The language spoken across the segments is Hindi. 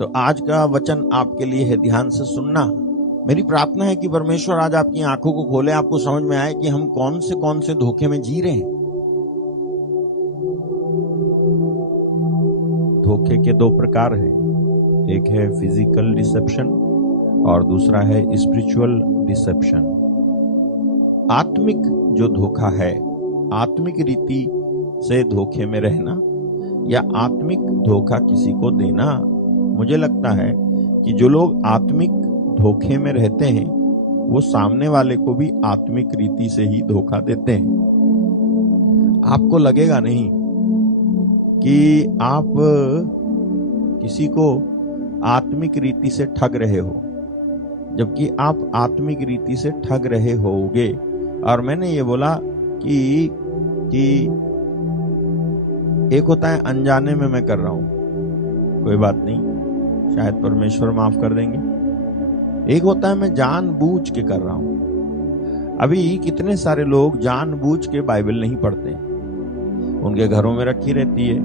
तो आज का वचन आपके लिए है, ध्यान से सुनना। मेरी प्रार्थना है कि परमेश्वर आज आपकी आंखों को खोले, आपको समझ में आए कि हम कौन से धोखे में जी रहे हैं। धोखे के दो प्रकार हैं, एक है फिजिकल डिसेप्शन और दूसरा है स्पिरिचुअल डिसेप्शन। आत्मिक जो धोखा है, आत्मिक रीति से धोखे में रहना या आत्मिक धोखा किसी को देना, मुझे लगता है कि जो लोग आत्मिक धोखे में रहते हैं वो सामने वाले को भी आत्मिक रीति से ही धोखा देते हैं। आपको लगेगा नहीं कि आप किसी को आत्मिक रीति से ठग रहे हो, जबकि आप आत्मिक रीति से ठग रहे होगे। और मैंने ये बोला कि एक होता है अनजाने में मैं कर रहा हूं, कोई बात नहीं, शायद परमेश्वर माफ कर देंगे। एक होता है मैं जानबूझ के कर रहा हूं। अभी कितने सारे लोग जानबूझ के बाइबल नहीं पढ़ते, उनके घरों में रखी रहती है,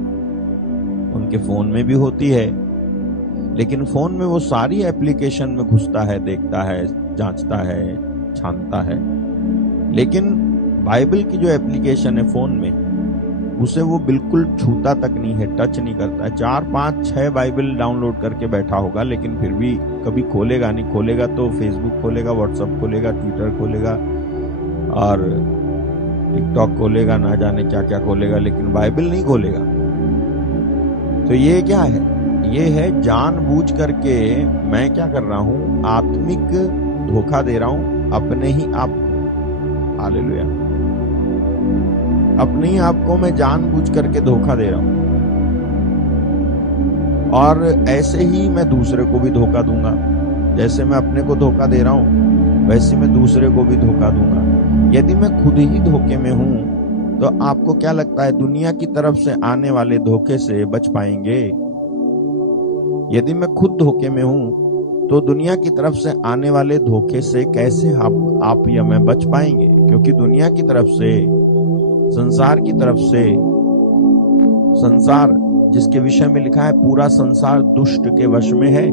उनके फोन में भी होती है, लेकिन फोन में वो सारी एप्लीकेशन में घुसता है, देखता है, जांचता है, छानता है, लेकिन बाइबल की जो एप्लीकेशन है फोन में, उसे वो बिल्कुल छूता तक नहीं है, टच नहीं करता है। 4, 5, 6 बाइबल डाउनलोड करके बैठा होगा, लेकिन फिर भी कभी खोलेगा नहीं। खोलेगा तो फेसबुक खोलेगा, व्हाट्सएप खोलेगा, ट्विटर खोलेगा और टिकटॉक खोलेगा, ना जाने क्या क्या खोलेगा, लेकिन बाइबल नहीं खोलेगा। तो ये क्या है? ये है जानबूझ करके मैं क्या कर रहा हूं, आत्मिक धोखा दे रहा हूं अपने ही आप को। हालेलुया। अपने ही आप को मैं जानबूझ करके धोखा दे रहा हूं, और ऐसे ही मैं दूसरे को भी धोखा दूंगा। जैसे मैं अपने को धोखा दे रहा हूं, वैसे मैं दूसरे को भी धोखा दूंगा। यदि मैं खुद ही धोखे में हूं तो आपको क्या लगता है दुनिया की तरफ से आने वाले धोखे से बच पाएंगे? यदि मैं खुद धोखे में हूं तो दुनिया की तरफ से आने वाले धोखे से कैसे आप या मैं बच पाएंगे? क्योंकि दुनिया की तरफ से, संसार की तरफ से, संसार जिसके विषय में लिखा है पूरा संसार दुष्ट के वश में है।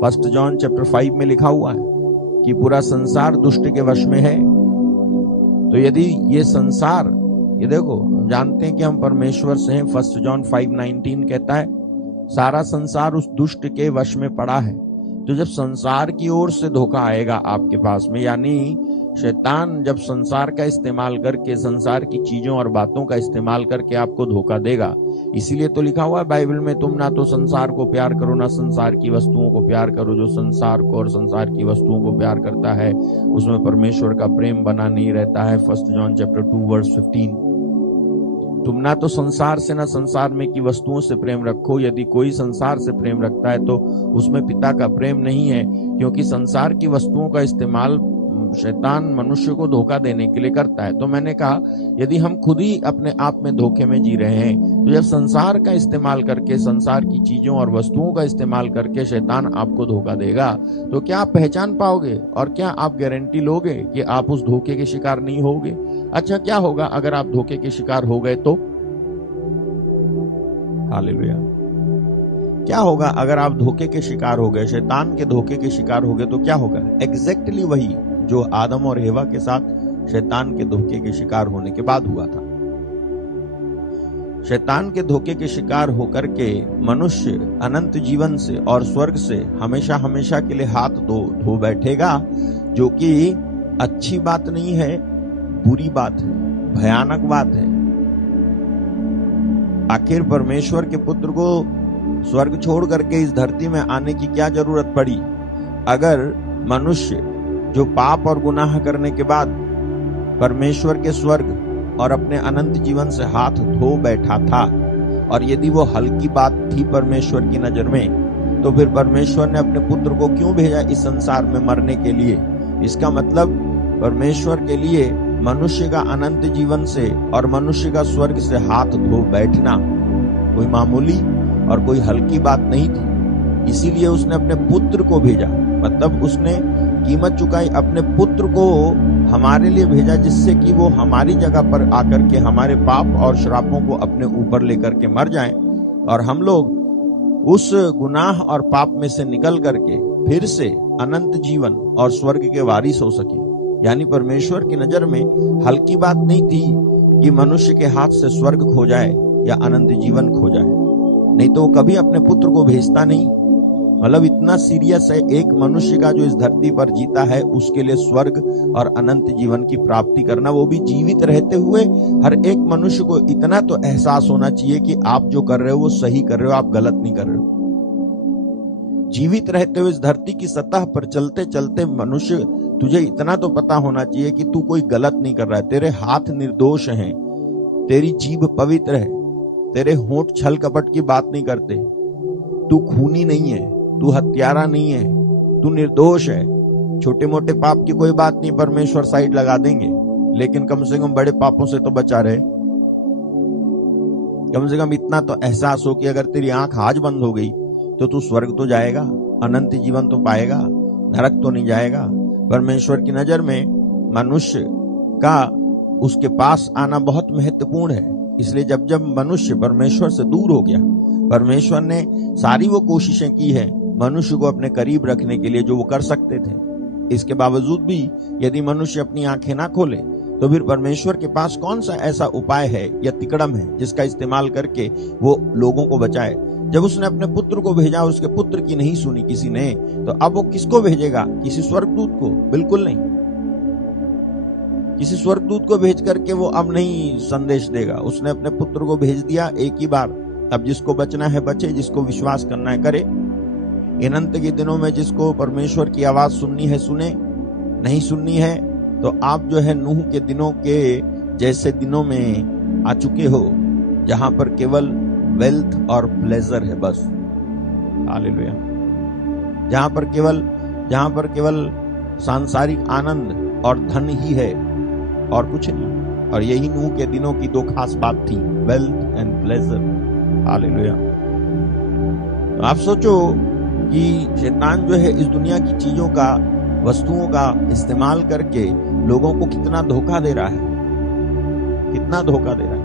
1 जॉन चैप्टर 5 में लिखा हुआ है कि पूरा संसार दुष्ट के वश में है। तो यदि ये संसार, ये देखो, हम जानते हैं कि हम परमेश्वर से हैं। 1 जॉन 5:19 कहता है सारा संसार उस दुष्ट के वश में पड़ा है। तो जब संसार की ओर से धोखा आएगा आपके पास में, यानी शैतान जब संसार का इस्तेमाल करके, संसार की चीजों और बातों का इस्तेमाल करके आपको धोखा देगा। इसीलिए तो लिखा हुआ है बाइबल में, तुम ना तो संसार को प्यार करो ना संसार की वस्तुओं को प्यार करो। जो संसार को और संसार की वस्तुओं को प्यार करता है उसमें परमेश्वर का प्रेम बना नहीं रहता है। 1 जॉन चैप्टर 2:15। तुम ना तो संसार से ना संसार में की वस्तुओं से प्रेम रखो। यदि कोई संसार से प्रेम रखता है तो उसमें पिता का प्रेम नहीं है, क्योंकि संसार की वस्तुओं का इस्तेमाल शैतान मनुष्य को धोखा देने के लिए करता है। तो मैंने कहा यदि हम खुद ही अपने आप में धोखे में जी रहे हैं, तो जब संसार का इस्तेमाल करके, संसार की चीजों और वस्तुओं का इस्तेमाल करके शैतान आपको धोखा देगा, तो क्या आप पहचान पाओगे और क्या आप गारंटी लोगे कि आप उस धोखे के शिकार नहीं होगे? अच्छा, क्या होगा अगर आप धोखे के शिकार हो गए तो? हालेलुया। क्या होगा अगर आप धोखे के शिकार हो गए, शैतान के धोखे के शिकार हो गए, तो क्या होगा? एग्जैक्टली वही जो आदम और हेवा के साथ शैतान के धोखे के शिकार होने के बाद हुआ था। शैतान के धोखे के शिकार होकर के मनुष्य अनंत जीवन से और स्वर्ग से हमेशा हमेशा के लिए हाथ धो बैठेगा, जो कि अच्छी बात नहीं है, बुरी बात है, भयानक बात है। आखिर परमेश्वर के पुत्र को स्वर्ग छोड़ करके इस धरती में आने की क्या जरूरत पड़ी? अगर मनुष्य जो पाप और गुनाह करने के बाद परमेश्वर के स्वर्ग और अपने अनंत जीवन से हाथ धो बैठा था, और यदि वो हल्की बात थी परमेश्वर की नजर में, तो फिर परमेश्वर ने अपने पुत्र को क्यों भेजा इस संसार में मरने के लिए? इसका मतलब परमेश्वर के लिए मनुष्य का अनंत जीवन से और मनुष्य का स्वर्ग से हाथ धो बैठना कोई मामूली और कोई हल्की बात नहीं थी। इसीलिए उसने अपने पुत्र को भेजा, मतलब उसने कीमत चुकाई, अपने पुत्र को हमारे लिए भेजा, जिससे कि वो हमारी जगह पर आकर के हमारे पाप और श्रापों को अपने ऊपर लेकर के मर जाएं और हम लोग उस गुनाह और पाप में से निकल करके फिर से अनंत जीवन और स्वर्ग के वारिस हो सके। यानी परमेश्वर की नजर में हल्की बात नहीं थी कि मनुष्य के हाथ से स्वर्ग खो जाए या अनंत जीवन खो जाए, नहीं तो वो कभी अपने पुत्र को भेजता नहीं। मतलब इतना सीरियस है, एक मनुष्य का जो इस धरती पर जीता है उसके लिए स्वर्ग और अनंत जीवन की प्राप्ति करना, वो भी जीवित रहते हुए। हर एक मनुष्य को इतना तो एहसास होना चाहिए कि आप जो कर रहे हो वो सही कर रहे हो, आप गलत नहीं कर रहे हो। जीवित रहते हुए इस धरती की सतह पर चलते चलते मनुष्य, तुझे इतना तो पता होना चाहिए कि तू कोई गलत नहीं कर रहा है, तेरे हाथ निर्दोष हैं, तेरी जीभ पवित्र है, तेरे होंठ छल कपट की बात नहीं करते, तू खूनी नहीं है, तू हत्यारा नहीं है, तू निर्दोष है। छोटे मोटे पाप की कोई बात नहीं, परमेश्वर साइड लगा देंगे, लेकिन कम से कम बड़े पापों से तो बचा रहे। कम से कम इतना तो एहसास हो कि अगर तेरी आंख आज बंद हो गई तो तू स्वर्ग तो जाएगा, अनंत जीवन तो पाएगा, नरक तो नहीं जाएगा। परमेश्वर की नजर में मनुष्य का उसके पास आना बहुत महत्वपूर्ण है। इसलिए जब जब मनुष्य परमेश्वर से दूर हो गया, परमेश्वर ने सारी वो कोशिशें की है मनुष्य को अपने करीब रखने के लिए जो वो कर सकते थे। इसके बावजूद भी यदि मनुष्य अपनी आंखें ना खोले तो फिर परमेश्वर के पास कौन सा ऐसा उपाय है या तिकड़म है जिसका इस्तेमाल करके वो लोगों को बचाए। जब उसने अपने पुत्र को भेजा, उसके पुत्र की नहीं सुनी किसी ने, तो अब वो किसको भेजेगा? किसी स्वर्गदूत को? बिल्कुल नहीं। किसी स्वर्गदूत को भेज करके वो अब नहीं संदेश देगा। उसने अपने पुत्र को भेज दिया एक ही बार। अब जिसको बचना है बचे, जिसको विश्वास करना है करे। इन अंत के दिनों में जिसको परमेश्वर की आवाज सुननी है सुने, नहीं सुननी है तो आप जो है नूह के दिनों के जैसे दिनों में आ चुके हो, जहां पर केवल वेल्थ और प्लेजर है बस। हालेलुया। जहां पर केवल सांसारिक आनंद और धन ही है और कुछ नहीं। और यही नूह के दिनों की दो खास बात थी, वेल्थ एंड प्लेजर। हालेलुया। तो आप सोचो कि शैतान जो है इस दुनिया की चीजों का, वस्तुओं का इस्तेमाल करके लोगों को कितना धोखा दे रहा है, कितना धोखा दे रहा है।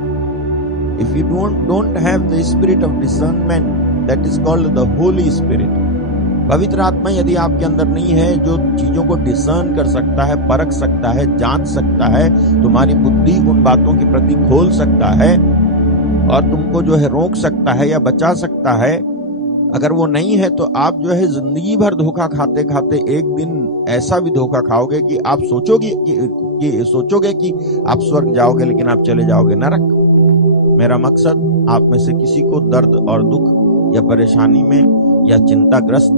If you don't have the spirit of discernment, that is called the Holy Spirit. पवित्र आत्मा यदि आपके अंदर नहीं है, जो चीजों को डिसर्न कर सकता है, परख सकता है, जांच सकता है, तुम्हारी बुद्धि उन बातों के प्रति खोल सकता है और तुमको जो है रोक सकता है या बचा सकता है, अगर वो नहीं है तो आप जो है जिंदगी भर धोखा खाते खाते एक दिन ऐसा भी धोखा खाओगे कि आप सोचोगे कि आप स्वर्ग जाओगे, लेकिन आप चले जाओगे नरक। मेरा मकसद आप में से किसी को दर्द और दुख या परेशानी में या चिंताग्रस्त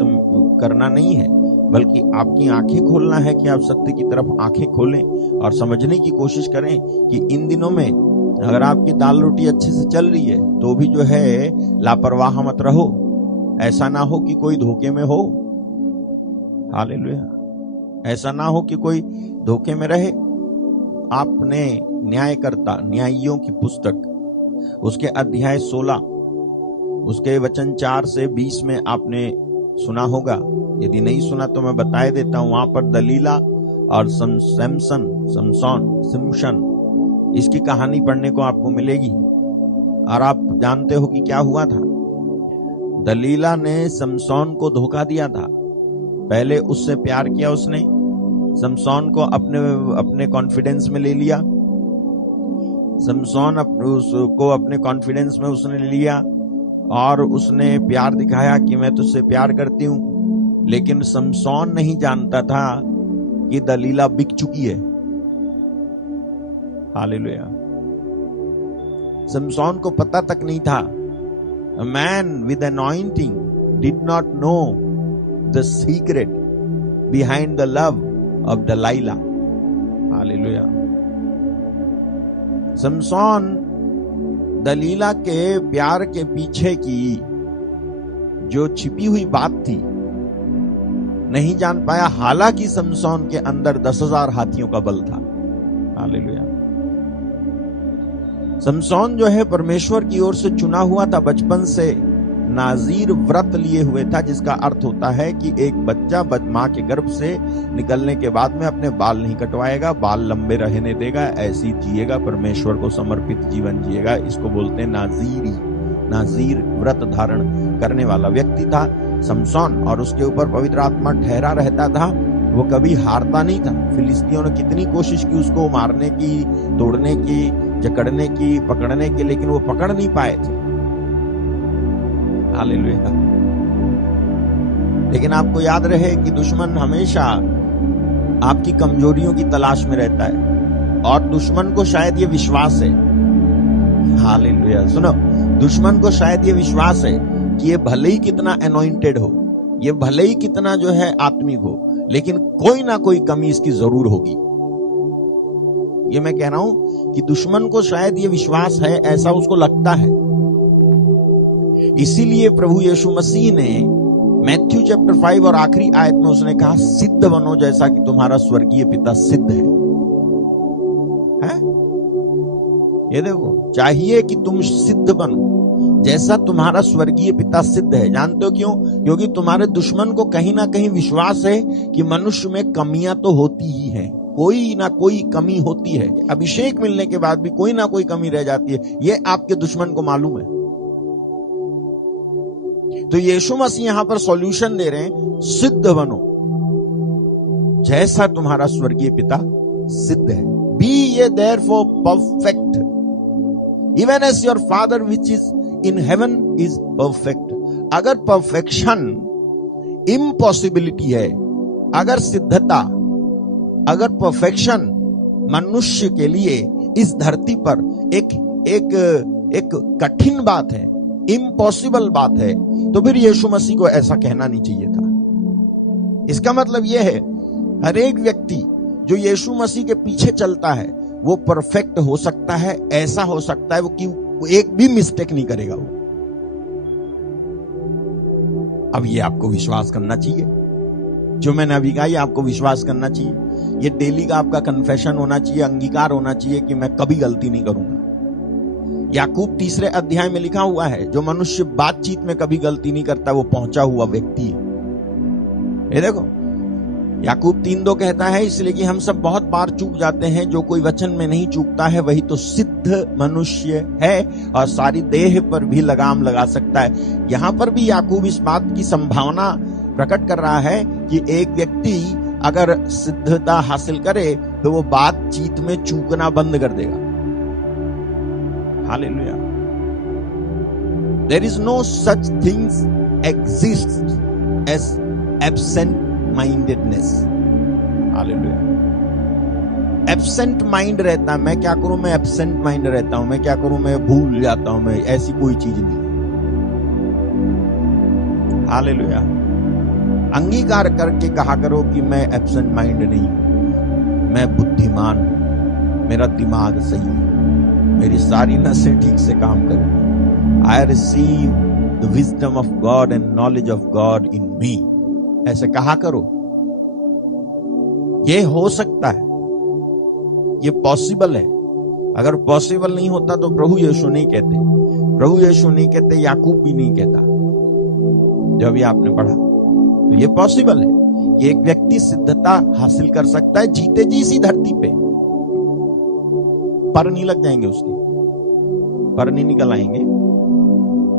करना नहीं है, बल्कि आपकी आंखें खोलना है कि आप सत्य की तरफ आंखें खोलें और समझने की कोशिश करें कि इन दिनों में अगर आपकी दाल रोटी अच्छे से चल रही है तो भी जो है लापरवाह मत रहो। ऐसा ना हो कि कोई धोखे में हो। हालेलुया। ऐसा ना हो कि कोई धोखे में रहे। आपने न्यायकर्ता, न्यायियों की पुस्तक, उसके अध्याय 16, उसके वचन 4 से 20 में आपने सुना होगा। यदि नहीं सुना तो मैं बताए देता हूं। वहां पर दलीला और सिमशन इसकी कहानी पढ़ने को आपको मिलेगी। और आप जानते हो कि क्या हुआ था। दलीला ने समसौन को धोखा दिया था। पहले उससे प्यार किया उसने, समसौन को अपने कॉन्फिडेंस में ले लिया। समसौन को अपने कॉन्फिडेंस में उसने लिया और उसने प्यार दिखाया कि मैं तुझसे प्यार करती हूं। लेकिन समसौन नहीं जानता था कि दलीला बिक चुकी है। हालेलुया। समसौन को पता तक नहीं था। A man with anointing did not know the secret behind the love of Delilah. Hallelujah. Samson Delilah के प्यार के पीछे की जो छिपी हुई बात थी नहीं जान पाया। हालांकि समसौन के अंदर 10,000 हाथियों का बल था। हालेलुया। समसौन जो है परमेश्वर की ओर से चुना हुआ था। बचपन से नाजीर व्रत लिए हुए था, जिसका अर्थ होता है कि एक बच्चा मां के गर्भ से निकलने के बाद में अपने बाल नहीं कटवाएगा, बाल लंबे रहने देगा, ऐसी जिएगा, परमेश्वर को समर्पित जीवन जिएगा। इसको बोलते हैं नाजीर व्रत धारण करने वाला व्यक्ति था समसौन, और उसके ऊपर पवित्र आत्मा ठहरा रहता था। वो कभी हारता नहीं था। फिलिस्तियों ने कितनी कोशिश की उसको मारने की, तोड़ने की, जकड़ने की, पकड़ने की, लेकिन वो पकड़ नहीं पाए थे। हालेलुया। लेकिन आपको याद रहे कि दुश्मन हमेशा आपकी कमजोरियों की तलाश में रहता है, और दुश्मन को शायद ये विश्वास है, हालेलुया, सुनो, दुश्मन को शायद ये विश्वास है कि ये भले ही कितना अनॉइंटेड हो, ये भले ही कितना जो है आत्मिक हो, लेकिन कोई ना कोई कमी इसकी जरूर होगी। ये मैं कह रहा हूं कि दुश्मन को शायद ये विश्वास है, ऐसा उसको लगता है। इसीलिए प्रभु यीशु मसीह ने मैथ्यू चैप्टर 5 और आखिरी आयत में उसने कहा, सिद्ध बनो जैसा कि तुम्हारा स्वर्गीय पिता सिद्ध है। ये देखो, चाहिए कि तुम सिद्ध बनो जैसा तुम्हारा स्वर्गीय पिता सिद्ध है। जानते हो क्यों? क्योंकि तुम्हारे दुश्मन को कहीं ना कहीं विश्वास है कि मनुष्य में कमियां तो होती ही हैं, कोई ना कोई कमी होती है। अभिषेक मिलने के बाद भी कोई ना कोई कमी रह जाती है, ये आपके दुश्मन को मालूम है। तो यीशु मसीह यहां पर सॉल्यूशन दे रहे हैं, सिद्ध बनो जैसा तुम्हारा स्वर्गीय पिता सिद्ध है। Be ye therefore perfect even as your father which is in heaven is perfect. अगर परफेक्शन इम्पॉसिबिलिटी है, अगर सिद्धता, अगर परफेक्शन मनुष्य के लिए इस धरती पर एक कठिन बात है, इम्पॉसिबल बात है, तो फिर यीशु मसीह को ऐसा कहना नहीं चाहिए था। इसका मतलब यह है, हर एक व्यक्ति जो यीशु मसीह के पीछे चलता है वो परफेक्ट हो सकता है, ऐसा हो सकता है वो कि एक भी मिस्टेक नहीं करेगा वो। अब ये आपको विश्वास करना चाहिए, जो मैंने अभी कहा, ये आपको विश्वास करना चाहिए। ये डेली का आपका कन्फेशन होना चाहिए, अंगीकार होना चाहिए कि मैं कभी गलती नहीं करूंगा। याकूब 3 अध्याय में लिखा हुआ है, जो मनुष्य बातचीत में कभी गलती नहीं करता वो पहुंचा हुआ व्यक्ति है। ये देखो, याकूब 3:2 कहता है, इसलिए कि हम सब बहुत बार चूक जाते हैं, जो कोई वचन में नहीं चूकता है वही तो सिद्ध मनुष्य है और सारी देह पर भी लगाम लगा सकता है। यहां पर भी याकूब इस बात की संभावना प्रकट कर रहा है कि एक व्यक्ति अगर सिद्धता हासिल करे तो वो बातचीत में चूकना बंद कर देगा। Hallelujah. There is no such things exists as absent mindedness. Hallelujah. Absent mind रहता है, मैं क्या करूं, मैं एब्सेंट माइंड रहता हूं, मैं क्या करूं, मैं भूल जाता हूं, मैं, ऐसी कोई चीज नहीं। हालेलुया। अंगीकार करके कहा करो कि मैं एब्सेंट माइंड नहीं हूं, मैं बुद्धिमान हूं, मेरा दिमाग सही है, मेरी सारी नसें ठीक से काम करें। I receive the wisdom of God and knowledge of God in me, ऐसे कहा करो। ये हो सकता है, ये पॉसिबल है। अगर पॉसिबल नहीं होता तो प्रभु यीशु नहीं कहते, प्रभु यीशु नहीं कहते, याकूब भी नहीं कहता। जब ये आपने पढ़ा तो ये पॉसिबल है कि एक व्यक्ति सिद्धता हासिल कर सकता है जीते जी इसी धरती पे। पर नहीं लग जाएंगे उसके, पर नहीं निकल आएंगे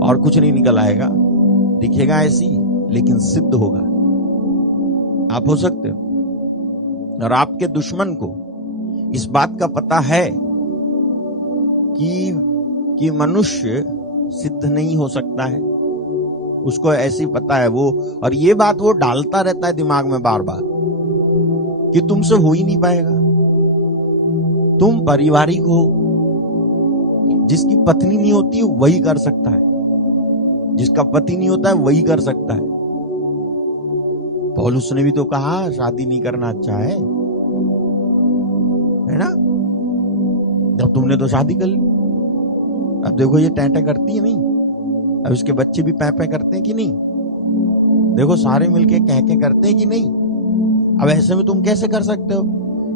और कुछ नहीं निकल आएगा, दिखेगा ऐसी, लेकिन सिद्ध होगा। आप हो सकते हो। और आपके दुश्मन को इस बात का पता है कि मनुष्य सिद्ध नहीं हो सकता है, उसको ऐसी पता है वो, और ये बात वो डालता रहता है दिमाग में बार बार कि तुमसे हो ही नहीं पाएगा। तुम पारिवारिक हो, जिसकी पत्नी नहीं होती वही कर सकता है, जिसका पति नहीं होता है वही कर सकता है। पौलुस ने भी तो कहा शादी नहीं करना अच्छा है ना? जब तुमने तो शादी कर ली, अब देखो ये टैंटे करती है नहीं, अब उसके बच्चे भी पैं करते हैं कि नहीं, देखो सारे मिलके कह करते हैं कि नहीं। अब ऐसे में तुम कैसे कर सकते हो?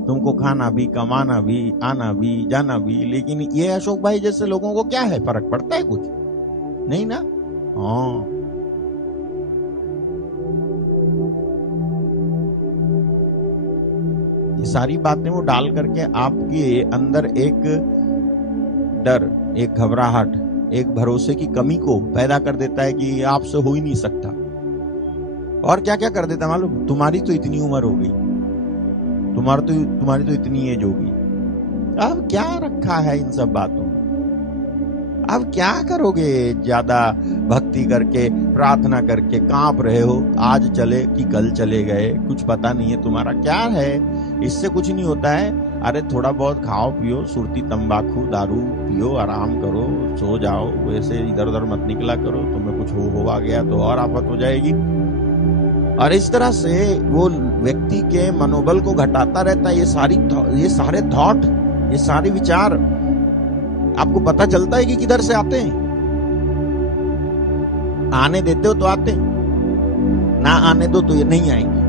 तुमको खाना भी, कमाना भी, आना भी, जाना भी, लेकिन ये अशोक भाई जैसे लोगों को क्या है, फर्क पड़ता है कुछ नहीं ना? हाँ, ये सारी बातें वो डाल करके आपके अंदर एक डर, एक घबराहट, एक भरोसे की कमी को पैदा कर देता है कि आपसे हो ही नहीं सकता। और क्या क्या कर देता है मालूम? तुम्हारी तो इतनी उम्र हो गई, तुम्हारी तो इतनी एज होगी, अब क्या रखा है इन सब बातों में? अब क्या करोगे? ज्यादा भक्ति करके, प्रार्थना करके कांप रहे हो, आज चले कि कल चले गए, कुछ पता नहीं है तुम्हारा क्या है। इससे कुछ नहीं होता है। अरे थोड़ा बहुत खाओ पियो, सुरती तंबाकू दारू पियो, आराम करो, सो जाओ, वैसे इधर उधर मत निकला करो, तुम्हें कुछ हो गया तो और आफत हो जाएगी। और इस तरह से वो व्यक्ति के मनोबल को घटाता रहता है। ये सारे थॉट, ये सारे विचार आपको पता चलता है कि किधर से आते हैं। आने देते हो तो आते हैं, ना आने दो तो ये नहीं आएंगे।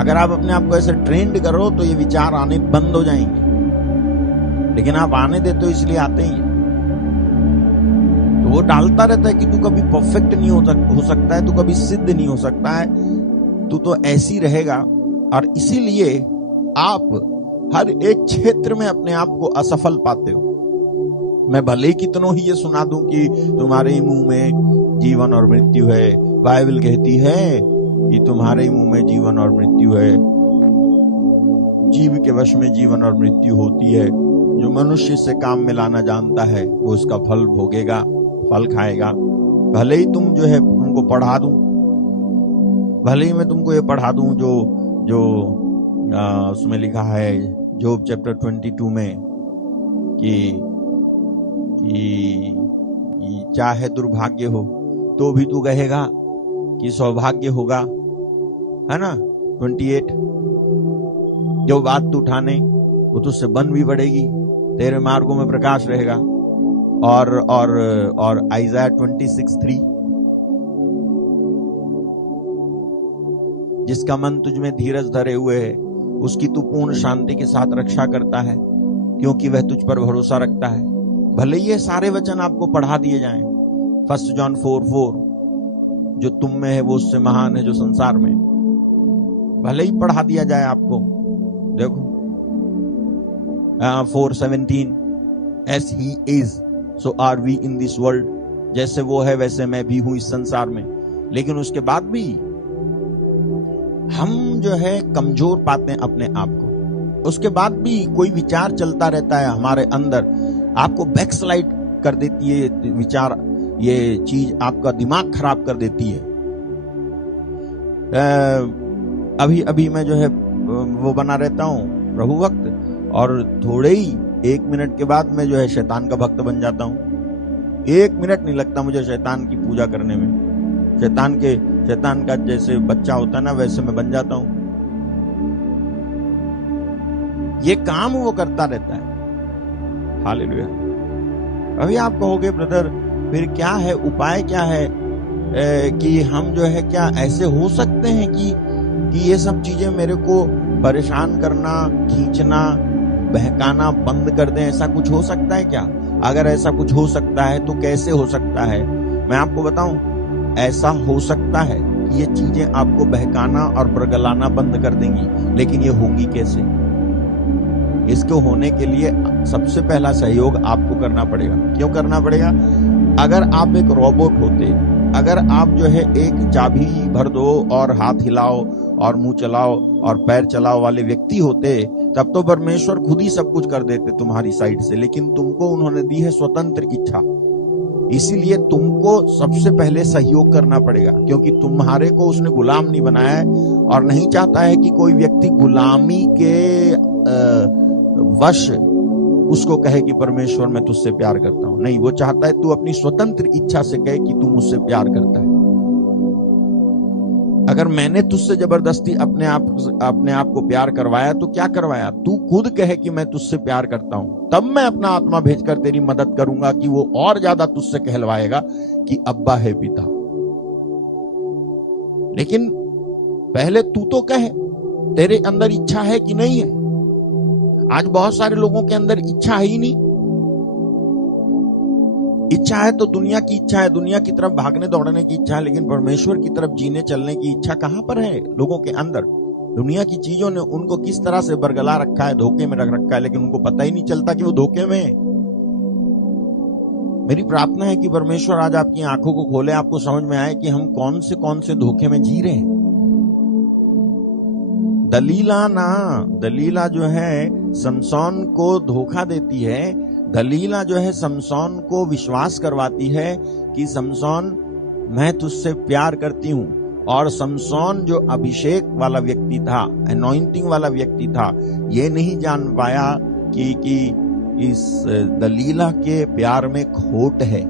अगर आप अपने आप को ऐसे ट्रेंड करो तो ये विचार आने बंद हो जाएंगे, लेकिन आप आने देते हो इसलिए आते ही। तो वो डालता रहता है कि तू कभी परफेक्ट नहीं हो सकता है, तू कभी सिद्ध नहीं हो सकता है, तू तो ऐसी रहेगा। और इसीलिए आप हर एक क्षेत्र में अपने आप को असफल पाते हो। मैं भले ही कितनों ही ये सुना दूं कि तुम्हारे मुंह में जीवन और मृत्यु है, बाइबल कहती है कि तुम्हारे मुंह में जीवन और मृत्यु है, जीव के वश में जीवन और मृत्यु होती है। जो मनुष्य से काम में लाना जानता है वो उसका फल भोगेगा, फल खाएगा। भले ही तुम जो है तुमको पढ़ा दूं, भले ही मैं तुमको ये पढ़ा दूं जो उसमें लिखा है जोब चैप्टर 22 में कि चाहे दुर्भाग्य हो तो भी तू कहेगा कि सौभाग्य होगा, है ना। 28 जो बात तू उठाने वो तुझसे बन भी पड़ेगी, तेरे मार्गों में प्रकाश रहेगा। और आइज़ाया 26:3 जिसका मन तुझ में धीरज धरे हुए है उसकी तू पूर्ण शांति के साथ रक्षा करता है, क्योंकि वह तुझ पर भरोसा रखता है। भले ये सारे वचन आपको पढ़ा दिए जाएं, 1 जॉन 4:4 जो तुम में है वो उससे महान है जो संसार में, भले ही पढ़ा दिया जाए आपको। देखो 4:17 as he is so are we in this world, जैसे वो है वैसे मैं भी हूं इस संसार में। लेकिन उसके बाद भी हम जो है कमजोर पाते हैं अपने आप को। उसके बाद भी कोई विचार चलता रहता है हमारे अंदर, आपको बैकस्लाइड कर देती है विचार, ये चीज आपका दिमाग खराब कर देती है। अभी मैं जो है वो बना रहता हूँ प्रभु भक्त, और थोड़े ही 1 मिनट के बाद मैं जो है शैतान का भक्त बन जाता हूँ। 1 मिनट नहीं लगता मुझे शैतान की पूजा करने में। शैतान का जैसे बच्चा होता है ना, वैसे मैं बन जाता हूँ। ये काम वो करता रहता है। हालेलुया। अभी आप कहोगे ब्रदर फिर क्या है, उपाय क्या है कि हम जो है क्या ऐसे हो सकते हैं कि ये सब चीजें मेरे को परेशान करना, खींचना, बहकाना बंद कर दें? ऐसा कुछ हो सकता है क्या? अगर ऐसा कुछ हो सकता है तो कैसे हो सकता है? मैं आपको बताऊं, ऐसा हो सकता है कि ये चीजें आपको बहकाना और बरगलाना बंद कर देंगी, लेकिन ये होगी कैसे? इसको होने के लिए सबसे पहला सहयोग आपको करना पड़ेगा। क्यों करना पड़ेगा? अगर आप एक रोबोट होते, अगर आप जो है एक चाबी भर दो और हाथ हिलाओ और मुंह चलाओ और पैर चलाओ वाले व्यक्ति होते, तब तो परमेश्वर खुद ही सब कुछ कर देते तुम्हारी साइड से। लेकिन तुमको उन्होंने दी है स्वतंत्र इच्छा, इसीलिए तुमको सबसे पहले सहयोग करना पड़ेगा, क्योंकि तुम्हारे को उसने गुलाम नहीं बनाया है और नहीं चाहता है कि कोई व्यक्ति गुलामी के वश उसको कहे कि परमेश्वर मैं तुझसे प्यार करता हूं। नहीं, वो चाहता है तू अपनी स्वतंत्र इच्छा से कहे कि तू मुझसे प्यार करता है। अगर मैंने तुझसे जबरदस्ती अपने आप को प्यार करवाया तो क्या करवाया? तू खुद कहे कि मैं तुझसे प्यार करता हूं, तब मैं अपना आत्मा भेजकर तेरी मदद करूंगा कि वो और ज्यादा तुझसे कहलवाएगा कि अब्बा है पिता। लेकिन पहले तू तो कहे तेरे अंदर इच्छा है कि नहीं है। आज बहुत सारे लोगों के अंदर इच्छा ही नहीं। इच्छा है तो दुनिया की इच्छा है, दुनिया की तरफ भागने दौड़ने की इच्छा है, लेकिन परमेश्वर की तरफ जीने चलने की इच्छा कहां पर है लोगों के अंदर? दुनिया की चीजों ने उनको किस तरह से बरगला रखा है, धोखे में रख रखा है, लेकिन उनको पता ही नहीं चलता कि वो धोखे में है। मेरी प्रार्थना है कि परमेश्वर आज आपकी आंखों को खोले, आपको समझ में आए कि हम कौन से धोखे में जी रहे हैं। दलीला जो है समसोन को धोखा देती है। दलीला जो है समसोन को विश्वास करवाती है कि समसोन, मैं तुझसे प्यार करती हूं। और समसोन जो अभिषेक वाला व्यक्ति था, अनॉइंटिंग वाला व्यक्ति था, ये नहीं जान पाया कि इस दलीला के प्यार में खोट है।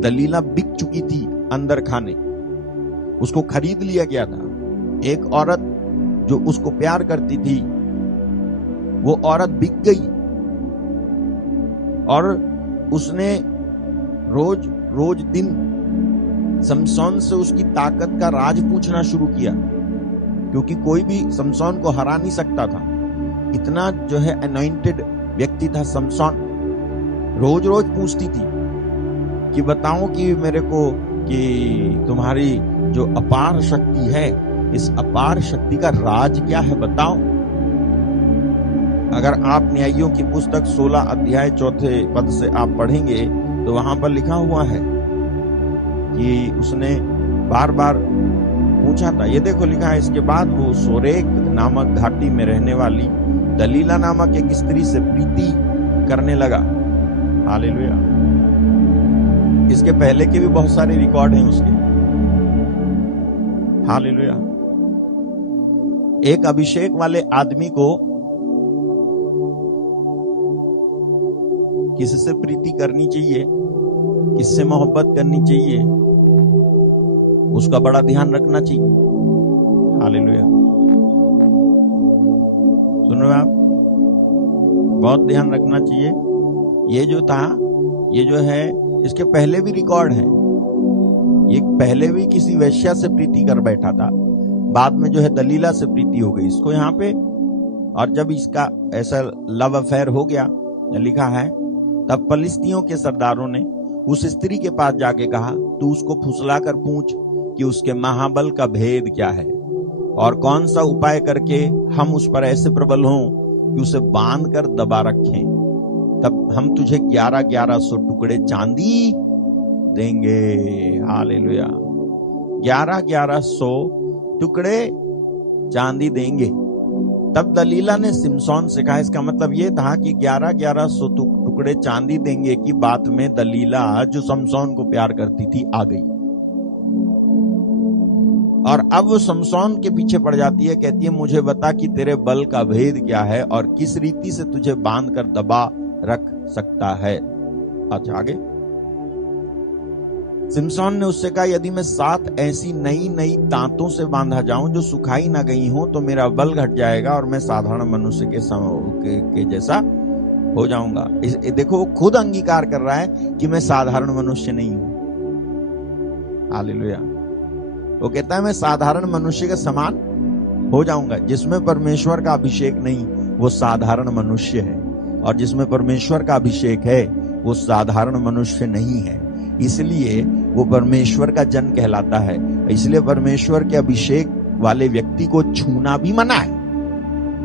दलीला बिक चुकी थी अंदर खाने, उसको खरीद लिया गया था। एक औरत जो उसको प्यार करती थी, वो औरत बिक गई और उसने रोज दिन समसोन से उसकी ताकत का राज पूछना शुरू किया, क्योंकि कोई भी समसोन को हरा नहीं सकता था। इतना जो है अनॉइंटेड व्यक्ति था समसोन। रोज पूछती थी कि बताओ कि मेरे को कि तुम्हारी जो अपार शक्ति है, इस अपार शक्ति का राज क्या है, बताओ। अगर आप न्यायियों की पुस्तक 16 अध्याय 4 पद से आप पढ़ेंगे तो वहां पर लिखा हुआ है कि उसने बार बार पूछा था। ये देखो लिखा है, इसके बाद वो सोरेक नामक घाटी में रहने वाली दलीला नामक एक स्त्री से प्रीति करने लगा। हालेलुया। इसके पहले के भी बहुत सारे रिकॉर्ड हैं उसके। हालेलुया। एक अभिषेक वाले आदमी को किससे प्रीति करनी चाहिए, किससे मोहब्बत करनी चाहिए, उसका बड़ा ध्यान रखना चाहिए। हालेलुया। सुनो आप, बहुत ध्यान रखना चाहिए। ये जो था, ये जो है, इसके पहले भी रिकॉर्ड है। ये पहले भी किसी वेश्या से प्रीति कर बैठा था, बाद में जो है दलीला से प्रीति हो गई इसको यहाँ पे। और जब इसका ऐसा लव अफेयर हो गया, लिखा है, तब फलिस्तियों के सरदारों ने उस स्त्री के पास जाके कहा, तू उसको फुसला कर पूछ कि उसके महाबल का भेद क्या है और कौन सा उपाय करके हम उस पर ऐसे प्रबल हों कि उसे बांध कर दबा रखें। तब हम तुझे 1100 टुकड़े चांदी देंगे। हालेलुया। 1100 टुकड़े चांदी देंगे। तब दलीला ने सिमसोन से कहा, इसका मतलब यह था कि 1100 टुकड़े चांदी देंगे की बात में दलीला जो समसोन को प्यार करती थी आ गई। और अब वो समसोन के पीछे पड़ जाती है, कहती है, मुझे बता कि तेरे बल का भेद क्या है और किस रीति से तुझे बांध कर दबा रख सकता है। अच्छा आगे। सिमसोन ने उससे कहा, यदि मैं 7 ऐसी नई तांतों से बांधा जाऊं जो सुखाई ना गई हो तो मेरा बल घट जाएगा और मैं साधारण मनुष्य के जैसा हो जाऊंगा। देखो वो खुद अंगीकार कर रहा है कि मैं साधारण मनुष्य नहीं हूं। हालेलुया। वो कहता है मैं साधारण मनुष्य के समान हो जाऊंगा। जिसमें परमेश्वर का अभिषेक नहीं वो साधारण मनुष्य है, और जिसमें परमेश्वर का अभिषेक है वो साधारण मनुष्य नहीं है। इसलिए वो परमेश्वर का जन कहलाता है। इसलिए परमेश्वर के अभिषेक वाले व्यक्ति को छूना भी मना है।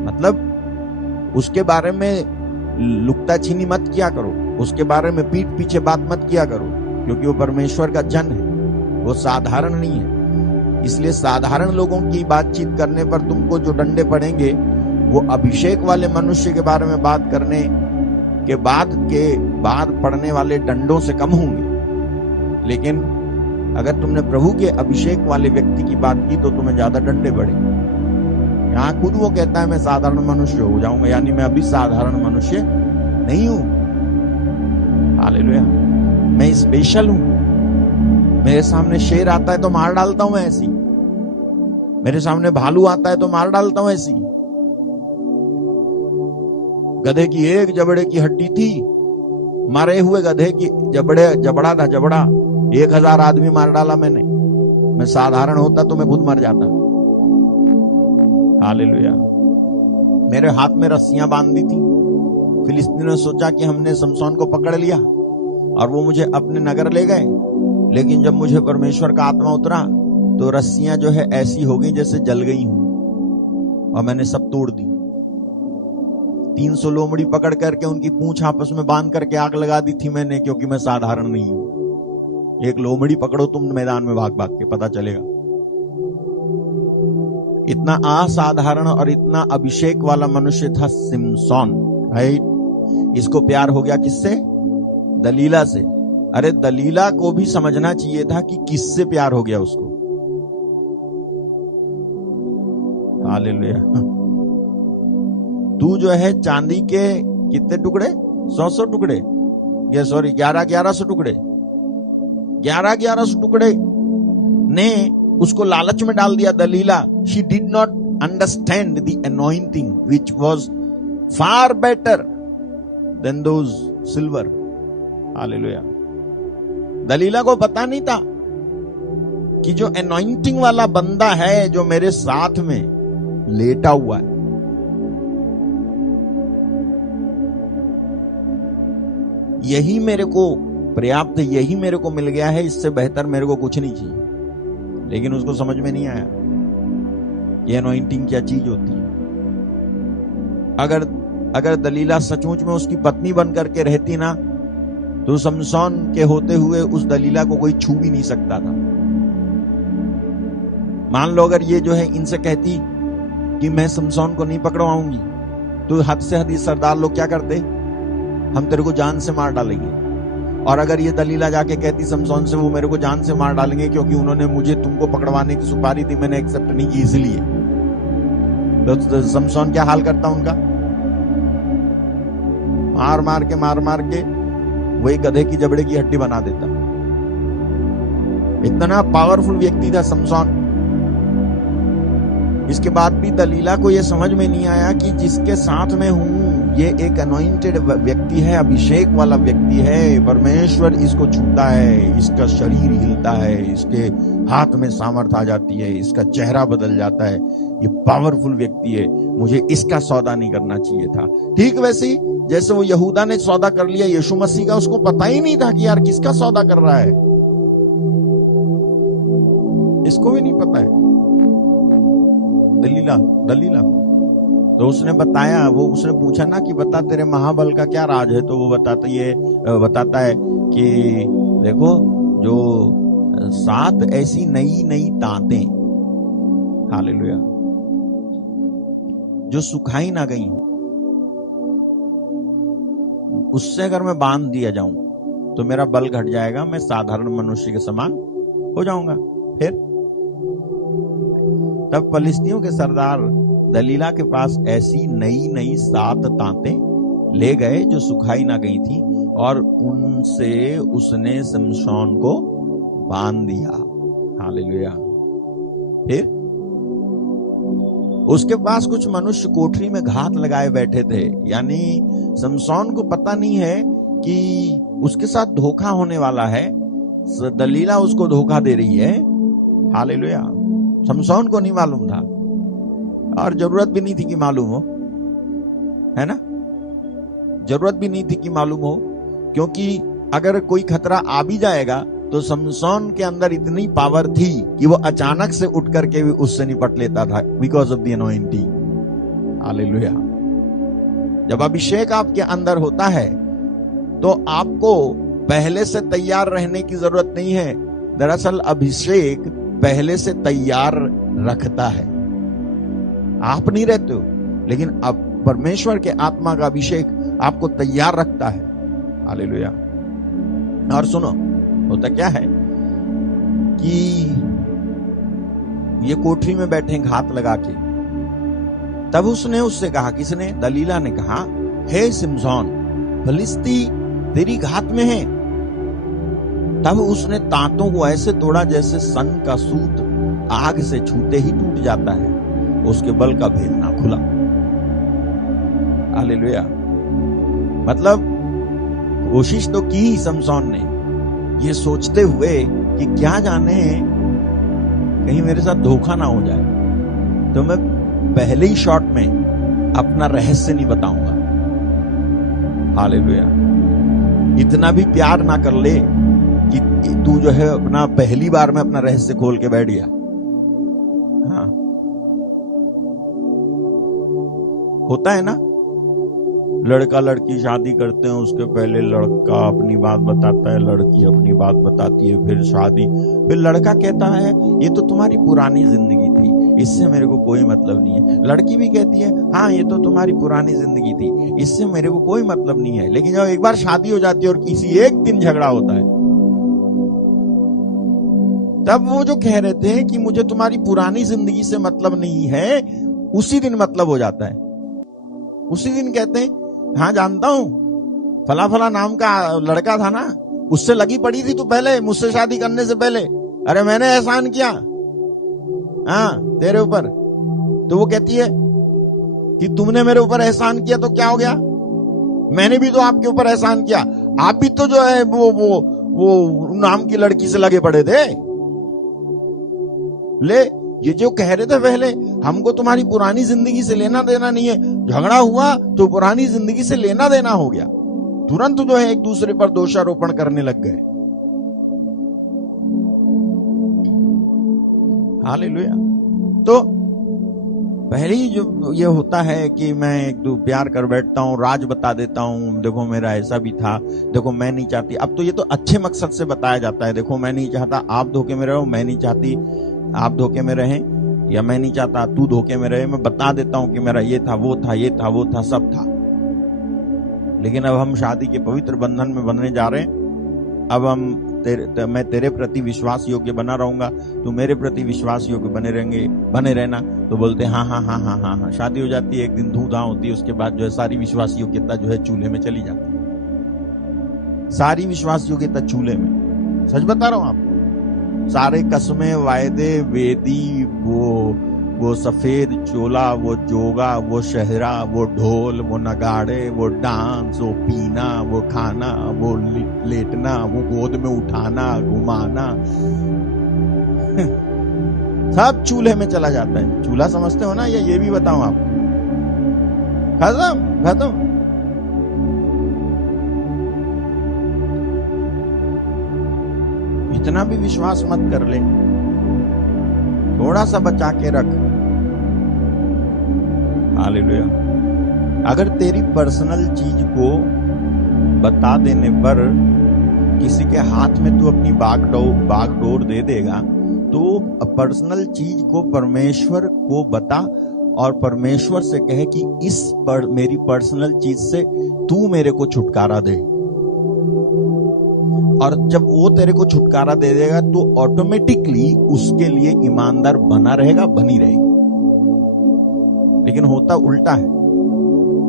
मतलब उसके बारे में लुकता छीनी मत किया करो, उसके बारे में पीठ पीछे बात मत किया करो, क्योंकि वो परमेश्वर का जन है, वो साधारण नहीं है। इसलिए साधारण लोगों की बातचीत करने पर तुमको जो डंडे पड़ेंगे वो अभिषेक वाले मनुष्य के बारे में बात करने के बाद पड़ने वाले डंडों से कम होंगे। लेकिन अगर तुमने प्रभु के अभिषेक वाले व्यक्ति की बात की तो तुम्हें ज्यादा डंडे पड़े। यहाँ खुद वो कहता है मैं साधारण मनुष्य हो जाऊंगा, यानी मैं अभी साधारण मनुष्य नहीं हूं। हालेलुया। मैं स्पेशल हूं। मेरे सामने शेर आता है तो मार डालता हूं मैं ऐसी, मेरे सामने भालू आता है तो मार डालता हूं ऐसी। गधे की एक जबड़े की हड्डी थी, मरे हुए गधे की जबड़ा था, जबड़ा 1000 आदमी मार डाला मैंने। मैं साधारण होता तो मैं खुद मर जाता। हालेलुया। मेरे हाथ में रस्सियां बांध दी थी। फिलिस्तीनियों ने सोचा कि हमने समसोन को पकड़ लिया और वो मुझे अपने नगर ले गए, लेकिन जब मुझे परमेश्वर का आत्मा उतरा तो रस्सियां जो है ऐसी हो गई जैसे जल गई हूं और मैंने सब तोड़ दी। 300 लोमड़ी पकड़ करके उनकी पूंछ आपस में बांध करके आग लगा दी थी मैंने, क्योंकि मैं साधारण नहीं हूं। एक लोमड़ी पकड़ो तुम मैदान में भाग भाग के, पता चलेगा। इतना असाधारण और इतना अभिषेक वाला मनुष्य था सिमसोन, राइट। इसको प्यार हो गया किससे? दलीला से। अरे दलीला को भी समझना चाहिए था कि किससे प्यार हो गया उसको। हालेलुया। तू जो है चांदी के कितने टुकड़े? 100 टुकड़े, ये सॉरी 1100 टुकड़े, 1100 टुकड़े ने उसको लालच में डाल दिया Delilah. She did not understand the anointing which was far better than those silver. Hallelujah. Delilah को पता नहीं था कि जो अनॉइंटिंग वाला बंदा है जो मेरे साथ में लेटा हुआ है, यही मेरे को पर्याप्त, यही मेरे को मिल गया है, इससे बेहतर मेरे को कुछ नहीं चाहिए। लेकिन उसको समझ में नहीं आया ये अनॉइंटिंग क्या चीज होती है। अगर दलीला सचमुच में उसकी पत्नी बन करके रहती ना, तो समसोन के होते हुए उस दलीला को कोई छू भी नहीं सकता था। मान लो अगर ये जो है इनसे कहती कि मैं समसोन को नहीं पकड़वाऊंगी, तो हद से हद सरदार लोग क्या करते? हम तेरे को जान से मार डालेंगे। और अगर ये दलीला जाके कहती समसोन से, वो मेरे को जान से मार डालेंगे क्योंकि उन्होंने मुझे तुमको पकड़वाने की सुपारी दी, मैंने एक्सेप्ट नहीं की इसलिए। तो समसोन क्या हाल करता उनका? मार मार के वही गधे की जबड़े की हड्डी बना देता। इतना पावरफुल व्यक्ति था समसोन। इसके बाद भी दलीला को यह समझ में नहीं आया कि जिसके साथ में हूं ये एक अनॉइंटेड व्यक्ति है, अभिषेक वाला व्यक्ति है, परमेश्वर इसको छूता है, इसका शरीर हिलता है, इसके हाथ में सामर्थ आ जाती है, इसका चेहरा बदल जाता है, ये पावरफुल व्यक्ति है, मुझे इसका सौदा नहीं करना चाहिए था। ठीक वैसे ही जैसे वो यहूदा ने सौदा कर लिया यीशु मसीह का, उसको पता ही नहीं था कि यार किसका सौदा कर रहा है, इसको भी नहीं पता है। दलीला तो उसने बताया, उसने पूछा ना कि बता तेरे महाबल का क्या राज है, तो वो बताता है कि देखो जो 7 ऐसी नई तांतें, हालेलुया, जो सुखाई ना गई, उससे अगर मैं बांध दिया जाऊं तो मेरा बल घट जाएगा, मैं साधारण मनुष्य के समान हो जाऊंगा। फिर तब फलिस्तियों के सरदार दलीला के पास ऐसी नई 7 तांतें ले गए जो सुखाई ना गई थी, और उनसे उसने समसोन को बांध दिया। हालेलुया। फिर उसके पास कुछ मनुष्य कोठरी में घात लगाए बैठे थे, यानी समसोन को पता नहीं है कि उसके साथ धोखा होने वाला है, दलीला उसको धोखा दे रही है। हालेलुया। समसोन को नहीं मालूम था और जरूरत भी नहीं थी कि मालूम हो, है ना, जरूरत भी नहीं थी कि मालूम हो, क्योंकि अगर कोई खतरा आ भी जाएगा तो समसोन के अंदर इतनी पावर थी कि वो अचानक से उठ करके भी उससे निपट लेता था, because of the anointing. Hallelujah. जब अभिषेक आपके अंदर होता है तो आपको पहले से तैयार रहने की जरूरत नहीं है। दरअसल अभिषेक पहले से तैयार रखता है, आप नहीं रहते हो, लेकिन अब परमेश्वर के आत्मा का अभिषेक आपको तैयार रखता है। हालेलुया। और सुनो, होता क्या है कि ये कोठरी में बैठे घात लगा के, तब उसने उससे कहा, किसने? दलीला ने कहा, हे सिमसोन, फलिस्ती तेरी घात में है। तब उसने तांतों को ऐसे तोड़ा जैसे सन का सूत आग से छूते ही टूट जाता है, उसके बल का भेद ना खुला। हालेलुया। मतलब कोशिश तो की समसोन ने, ये सोचते हुए कि क्या जाने कहीं मेरे साथ धोखा ना हो जाए, तो मैं पहले ही शॉट में अपना रहस्य नहीं बताऊंगा। हालेलुया। इतना भी प्यार ना कर ले कि तू जो है अपना पहली बार में अपना रहस्य खोल के बैठ गया। हाँ, होता है ना, लड़का लड़की शादी करते हैं, उसके पहले लड़का अपनी बात बताता है, लड़की अपनी बात बताती है, फिर शादी। फिर लड़का कहता है ये तो तुम्हारी पुरानी जिंदगी थी, इससे मेरे को कोई मतलब नहीं है। लड़की भी कहती है हाँ ये तो तुम्हारी पुरानी जिंदगी थी, इससे मेरे को कोई मतलब नहीं है। लेकिन जब एक बार शादी हो जाती है और किसी एक दिन झगड़ा होता है, तब वो जो कह रहे थे कि मुझे तुम्हारी पुरानी जिंदगी से मतलब नहीं है, उसी दिन मतलब हो जाता है। उसी दिन कहते हैं हाँ जानता हूं, फला फला नाम का लड़का था ना, उससे लगी पड़ी थी तू पहले, मुझसे शादी करने से पहले। अरे मैंने एहसान किया हाँ तेरे ऊपर। तो वो कहती है कि तुमने मेरे ऊपर एहसान किया तो क्या हो गया, मैंने भी तो आपके ऊपर एहसान किया। आप भी तो जो है वो नाम की लड़की से लगे पड़े थे। ले ये जो कह रहे थे पहले, हमको तुम्हारी पुरानी जिंदगी से लेना देना नहीं है, झगड़ा हुआ तो पुरानी जिंदगी से लेना देना हो गया। तुरंत जो है एक दूसरे पर दोषारोपण करने लग गए। हालेलुया। तो पहले ही जो ये होता है कि मैं एक दो प्यार कर बैठता हूँ, राज बता देता हूँ, देखो मेरा ऐसा भी था, देखो मैं नहीं चाहती। अब तो ये तो अच्छे मकसद से बताया जाता है, देखो मैं नहीं चाहता आप धोखे में रहो, मैं नहीं चाहती आप धोखे में रहें, या मैं नहीं चाहता तू धोखे में रहे। मैं बता देता हूं कि मेरा ये था, वो था, ये था, वो था, सब था। लेकिन अब हम शादी के पवित्र बंधन में बनने जा रहे हैं। अब हम मैं तेरे प्रति विश्वास योग्य बना रहूंगा, तू मेरे प्रति विश्वास योग्य बने रहना। तो बोलते हाँ हाँ हाँ हाँ हाँ हाँ। शादी हो जाती है, एक दिन धूम धाम होती है, उसके बाद जो है सारी विश्वास योग्यता जो है चूल्हे में चली जाती है। सारी विश्वास योग्यता चूल्हे में, सच बता रहा हूं आपको। सारे कसमें, वायदे, वेदी, वो सफेद चोला, वो जोगा, वो शहरा, वो ढोल, वो नगाड़े, वो डांस, वो पीना, वो खाना, वो लेटना, वो गोद में उठाना, घुमाना, सब चूल्हे में चला जाता है। चूल्हा समझते हो ना, ये भी बताऊं आपको, खत्म खत्म। इतना भी विश्वास मत कर ले, थोड़ा सा बचा के रख। हालेलुया। अगर तेरी पर्सनल चीज को बता देने पर किसी के हाथ में तू अपनी बागडोर दे देगा, तो पर्सनल चीज को परमेश्वर को बता और परमेश्वर से कहे कि मेरी पर्सनल चीज से तू मेरे को छुटकारा दे। और जब वो तेरे को छुटकारा दे देगा तो ऑटोमेटिकली उसके लिए ईमानदार बना रहेगा, बनी रहेगी। लेकिन होता उल्टा है,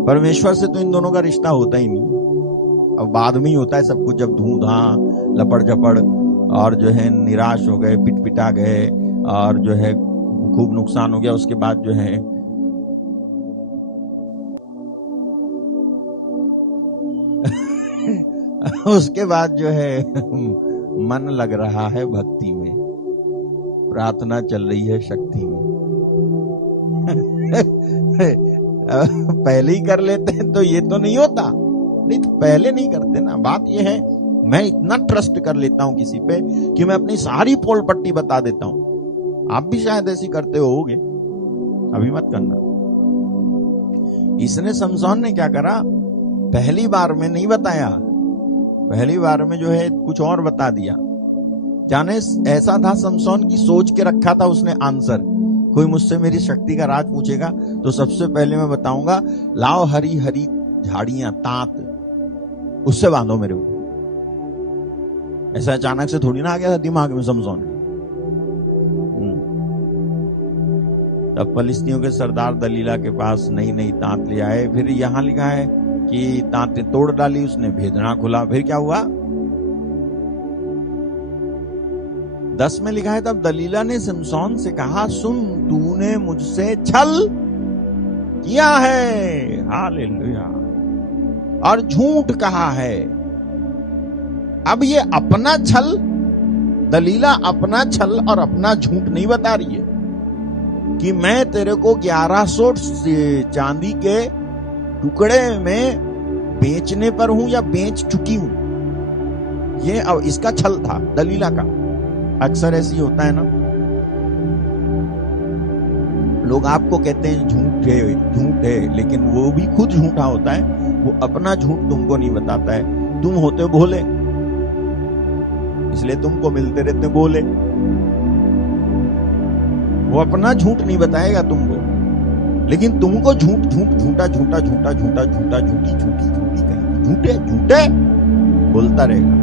परमेश्वर से तो इन दोनों का रिश्ता होता ही नहीं। अब बाद में ही होता है सब कुछ, जब धूम-धाम, लपड़ झपड़ और जो है निराश हो गए, पिटपिटा गए और जो है खूब नुकसान हो गया, उसके बाद जो है उसके बाद जो है मन लग रहा है भक्ति में, प्रार्थना चल रही है शक्ति में। पहले ही कर लेते हैं तो ये तो नहीं होता, नहीं तो पहले नहीं करते ना। बात ये है, मैं इतना ट्रस्ट कर लेता हूं किसी पे कि मैं अपनी सारी पोल पट्टी बता देता हूं। आप भी शायद ऐसी करते होगे, अभी मत करना। इसने समसोन ने क्या करा, पहली बार में नहीं बताया, पहली बार में जो है कुछ और बता दिया। जाने ऐसा था, समसोन की सोच के रखा था उसने आंसर। कोई मुझसे मेरी शक्ति का राज पूछेगा तो सबसे पहले मैं बताऊंगा, लाओ हरी हरी झाड़ियां, तात, उससे बांधो मेरे को। ऐसा अचानक से थोड़ी ना आ गया था दिमाग में समसोन के। तब फलिस्तियों के सरदार दलीला के पास नई नई तात ले आए। फिर यहां लिखा है कि तांतें तोड़ डाली उसने, भेदना खुला। फिर क्या हुआ, 10 में लिखा है, तब दलीला ने समसोन से कहा, सुन तूने मुझसे छल किया है, हालेलुया, और झूठ कहा है। अब ये अपना छल, दलीला अपना छल और अपना झूठ नहीं बता रही है कि मैं तेरे को 1100 चांदी के टुकड़े में बेचने पर हूं या बेच चुकी हूं। ये अब इसका छल था दलीला का। अक्सर ऐसी होता है ना, लोग आपको कहते हैं झूठ है, लेकिन वो भी खुद झूठा होता है वो अपना झूठ तुमको नहीं बताता है। तुम होते हो भोले, इसलिए तुमको मिलते रहते भोले। वो अपना झूठ नहीं बताएगा तुमको, लेकिन तुमको झूठ झूठ झूठा झूठा झूठा झूठा झूठा झूठी झूठी झूठी कहेगी, झूठे झूठे बोलता रहेगा।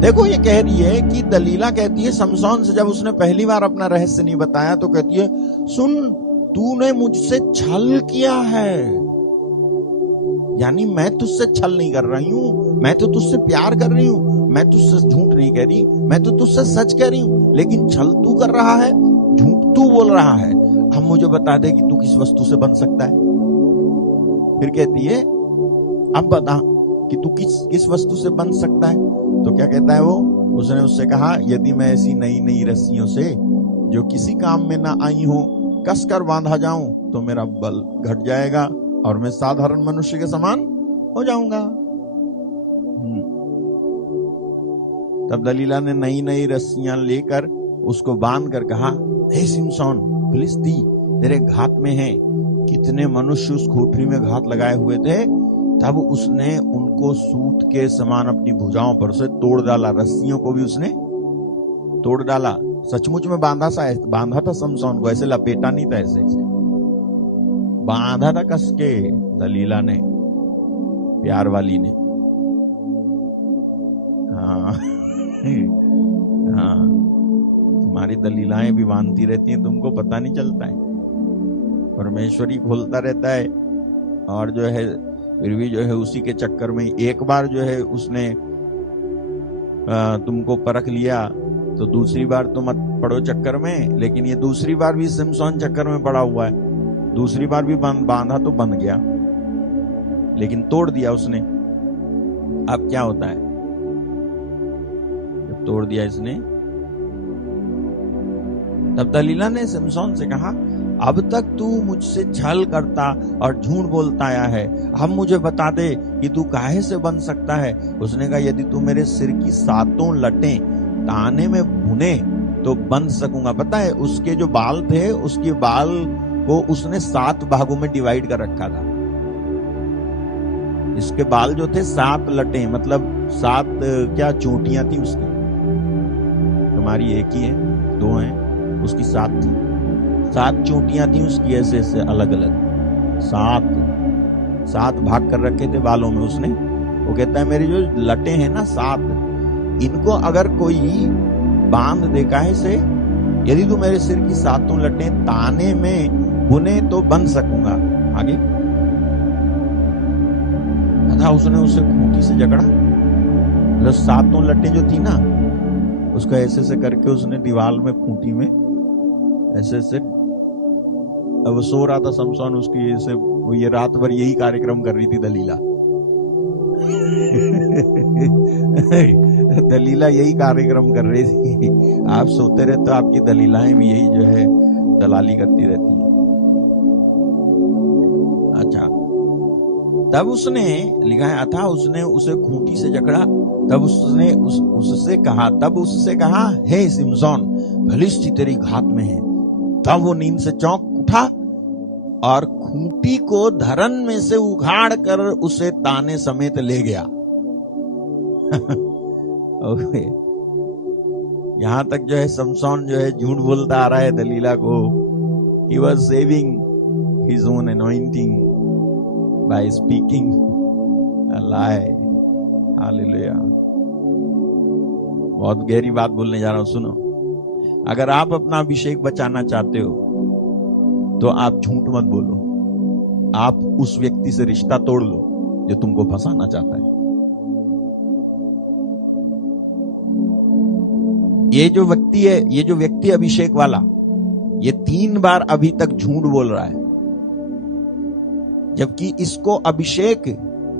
देखो ये कह रही है कि दलीला कहती है समसोन से, जब उसने पहली बार अपना रहस्य नहीं बताया तो कहती है सुन, तूने मुझसे छल किया है, यानी मैं तुझसे छल नहीं कर रही हूं, मैं तो तुझसे प्यार कर रही हूं, मैं तुझसे झूठ नहीं कह रही, मैं तो तुझसे सच कह रही हूं, लेकिन छल तू कर रहा है, झूठ तू बोल रहा है। हम मुझे बता दे कि तू किस वस्तु से बन सकता है। फिर कहती है अब बता कि तू किस वस्तु से बन सकता है। तो क्या कहता है वो, उसने उससे कहा यदि मैं ऐसी नई नई रस्सियों से जो किसी काम में ना आई हो कसकर बांधा जाऊं तो मेरा बल घट जाएगा और मैं साधारण मनुष्य के समान हो जाऊंगा। तब दलीला ने नई नई रस्सियां लेकर उसको बांध कर कहा, हे सिमसोन, फिलिस्ती तेरे घात में है। कितने मनुष्य उस कोठरी में घात लगाए हुए थे। तब उसने उनको सूत के समान अपनी भुजाओं पर से तोड़ डाला, रस्सियों को भी उसने तोड़ डाला। सचमुच में बांधा था समसोन को, ऐसे लपेटा नहीं था, ऐसे बांधा था कस के दलीला ने, प्यार वाली ने। हाँ हाँ, तुम्हारी दलीलाएं भी बांधती रहती हैं, तुमको पता नहीं चलता है। परमेश्वरी खोलता रहता है, और जो है फिर भी जो है उसी के चक्कर में एक बार जो है उसने तुमको परख लिया तो दूसरी बार तो मत पड़ो चक्कर में। लेकिन ये दूसरी बार भी सिमसोन चक्कर में पड़ा हुआ है। दूसरी बार भी बांधा तो बंध गया, लेकिन तोड़ दिया उसने। अब क्या होता है जब तोड़ दिया इसने, तब दलीला ने सिमसोन से कहा, अब तक तू मुझसे छल करता और झूठ बोलता आया है, अब मुझे बता दे कि तू काहे से बन सकता है। उसने कहा, यदि तू मेरे सिर की सातों लटें ताने में भुने तो बन सकूंगा। पता है उसके जो बाल थे, उसके बाल को उसने 7 भागों में डिवाइड कर रखा था। इसके बाल जो थे 7 लटें, मतलब 7 क्या चोटियां थी उसकी। तुम्हारी एक ही है, 2 हैं, उसकी 7 थी। 7 चोटियां थी उसकी, ऐसे ऐसे अलग अलग 7 भाग कर रखे थे बालों में उसने। वो कहता है मेरी जो लटें हैं ना 7, इनको अगर कोई बांध दे काहे से, यदि तू मेरे सिर की 7 लटें ताने में बुने तो बन सकूंगा। आगे तथा उसने उसे खूंटी से जकड़ा, मतलब 7 लटें जो थी ना उसको ऐसे ऐसे करके उसने दीवार में खूंटी में ऐसे ऐसे। अब सो रहा था समसोन उसकी, ऐसे वो ये रात भर यही कार्यक्रम कर रही थी दलीला। दलीला यही कार्यक्रम कर रही थी। आप सोते रहते तो आपकी दलीलाएं भी यही जो है दलाली करती रहती हैं। अच्छा, तब उसने लिखा है, अथा उसने उसे खूंटी से जकड़ा। तब उसने उससे कहा, हे सिमसोन, फिलिस्ती तेरी घात में है। तब वो नींद से चौंक उठा और खूंटी को धरन में से उखाड़ कर उसे ताने समेत ले गया। यहां तक जो है समसोन जो है झूठ बोलता आ रहा है दलीला को। He was saving his own anointing by speaking a lie. Hallelujah. बहुत गहरी बात बोलने जा रहा हूं, सुनो। अगर आप अपना अभिषेक बचाना चाहते हो तो आप झूठ मत बोलो, आप उस व्यक्ति से रिश्ता तोड़ लो जो तुमको फंसाना चाहता है। ये जो व्यक्ति अभिषेक वाला, ये 3 बार अभी तक झूठ बोल रहा है, जबकि इसको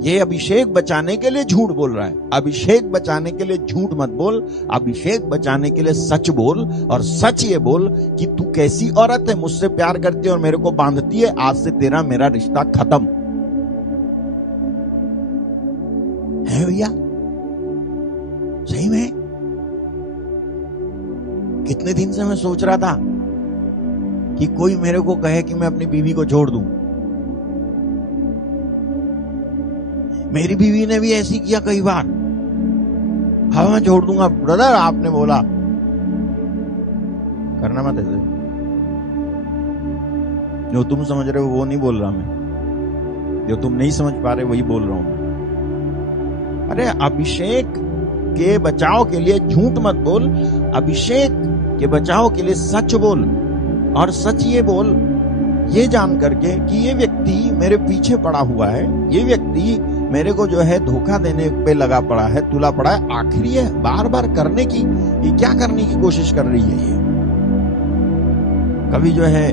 ये अभिषेक बचाने के लिए झूठ बोल रहा है। अभिषेक बचाने के लिए झूठ मत बोल, अभिषेक बचाने के लिए सच बोल। और सच ये बोल कि तू कैसी औरत है, मुझसे प्यार करती है और मेरे को बांधती है, आज से तेरा मेरा रिश्ता खत्म है। भैया सही में कितने दिन से मैं सोच रहा था कि कोई मेरे को कहे कि मैं अपनी बीवी को छोड़ दूं। मेरी बीवी ने भी ऐसी किया कई बार, हाँ मैं छोड़ दूंगा। ब्रदर आपने बोला, करना मत ऐसे। जो तुम समझ रहे हो वो नहीं बोल रहा मैं, जो तुम नहीं समझ पा रहे वही बोल रहा हूं। अरे अभिषेक के बचाव के लिए झूठ मत बोल, अभिषेक के बचाव के लिए सच बोल। और सच ये बोल, ये जान करके कि ये व्यक्ति मेरे पीछे पड़ा हुआ है, ये व्यक्ति मेरे को जो है धोखा देने पे लगा पड़ा है, तुला पड़ा है। आखिर ये बार बार करने की, ये क्या करने की कोशिश कर रही है? ये कभी जो है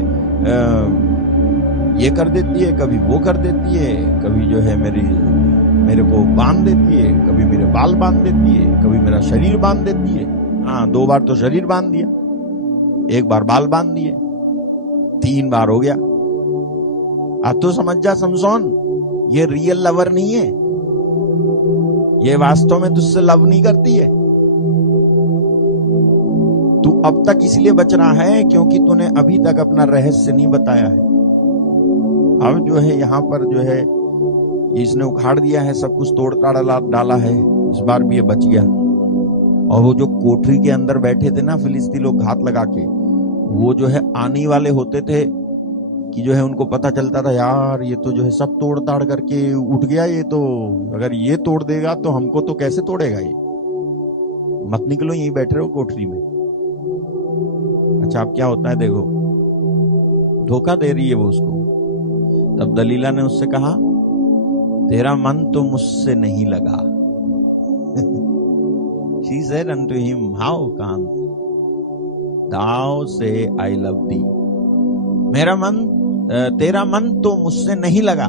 ये कर देती है, कभी वो कर देती है, कभी जो है मेरे को बांध देती है, कभी मेरे बाल बांध देती है, कभी मेरा शरीर बांध देती है। हाँ 2 बार तो शरीर बांध दिया, 1 बार बाल बांध दिए, 3 बार हो गया। अब तो समझ जा समसोन, ये रियल लवर नहीं है, ये वास्तव में तुझसे लव नहीं करती है। तू अब तक इसलिए बच रहा है क्योंकि तूने अभी तक अपना रहस्य नहीं बताया है। अब जो है यहाँ पर जो है इसने उखाड़ दिया है, सब कुछ तोड़ ताड़ डाला है, इस बार भी ये बच गया। और वो जो कोठरी के अंदर बैठे थे ना फिलिस्ती लोग घात लगा के, वो जो है आने वाले होते थे कि जो है उनको पता चलता था यार ये तो जो है सब तोड़ ताड़ करके उठ गया, ये तो अगर ये तोड़ देगा तो हमको तो कैसे तोड़ेगा ये, मत निकलो यहीं बैठे रहो कोठरी में। अच्छा अब क्या होता है देखो, धोखा दे रही है वो उसको। तब दलीला ने उससे कहा तेरा मन तो मुझसे नहीं लगा। She said unto him, how canst thou say I love thee? तेरा मन तो मुझसे नहीं लगा,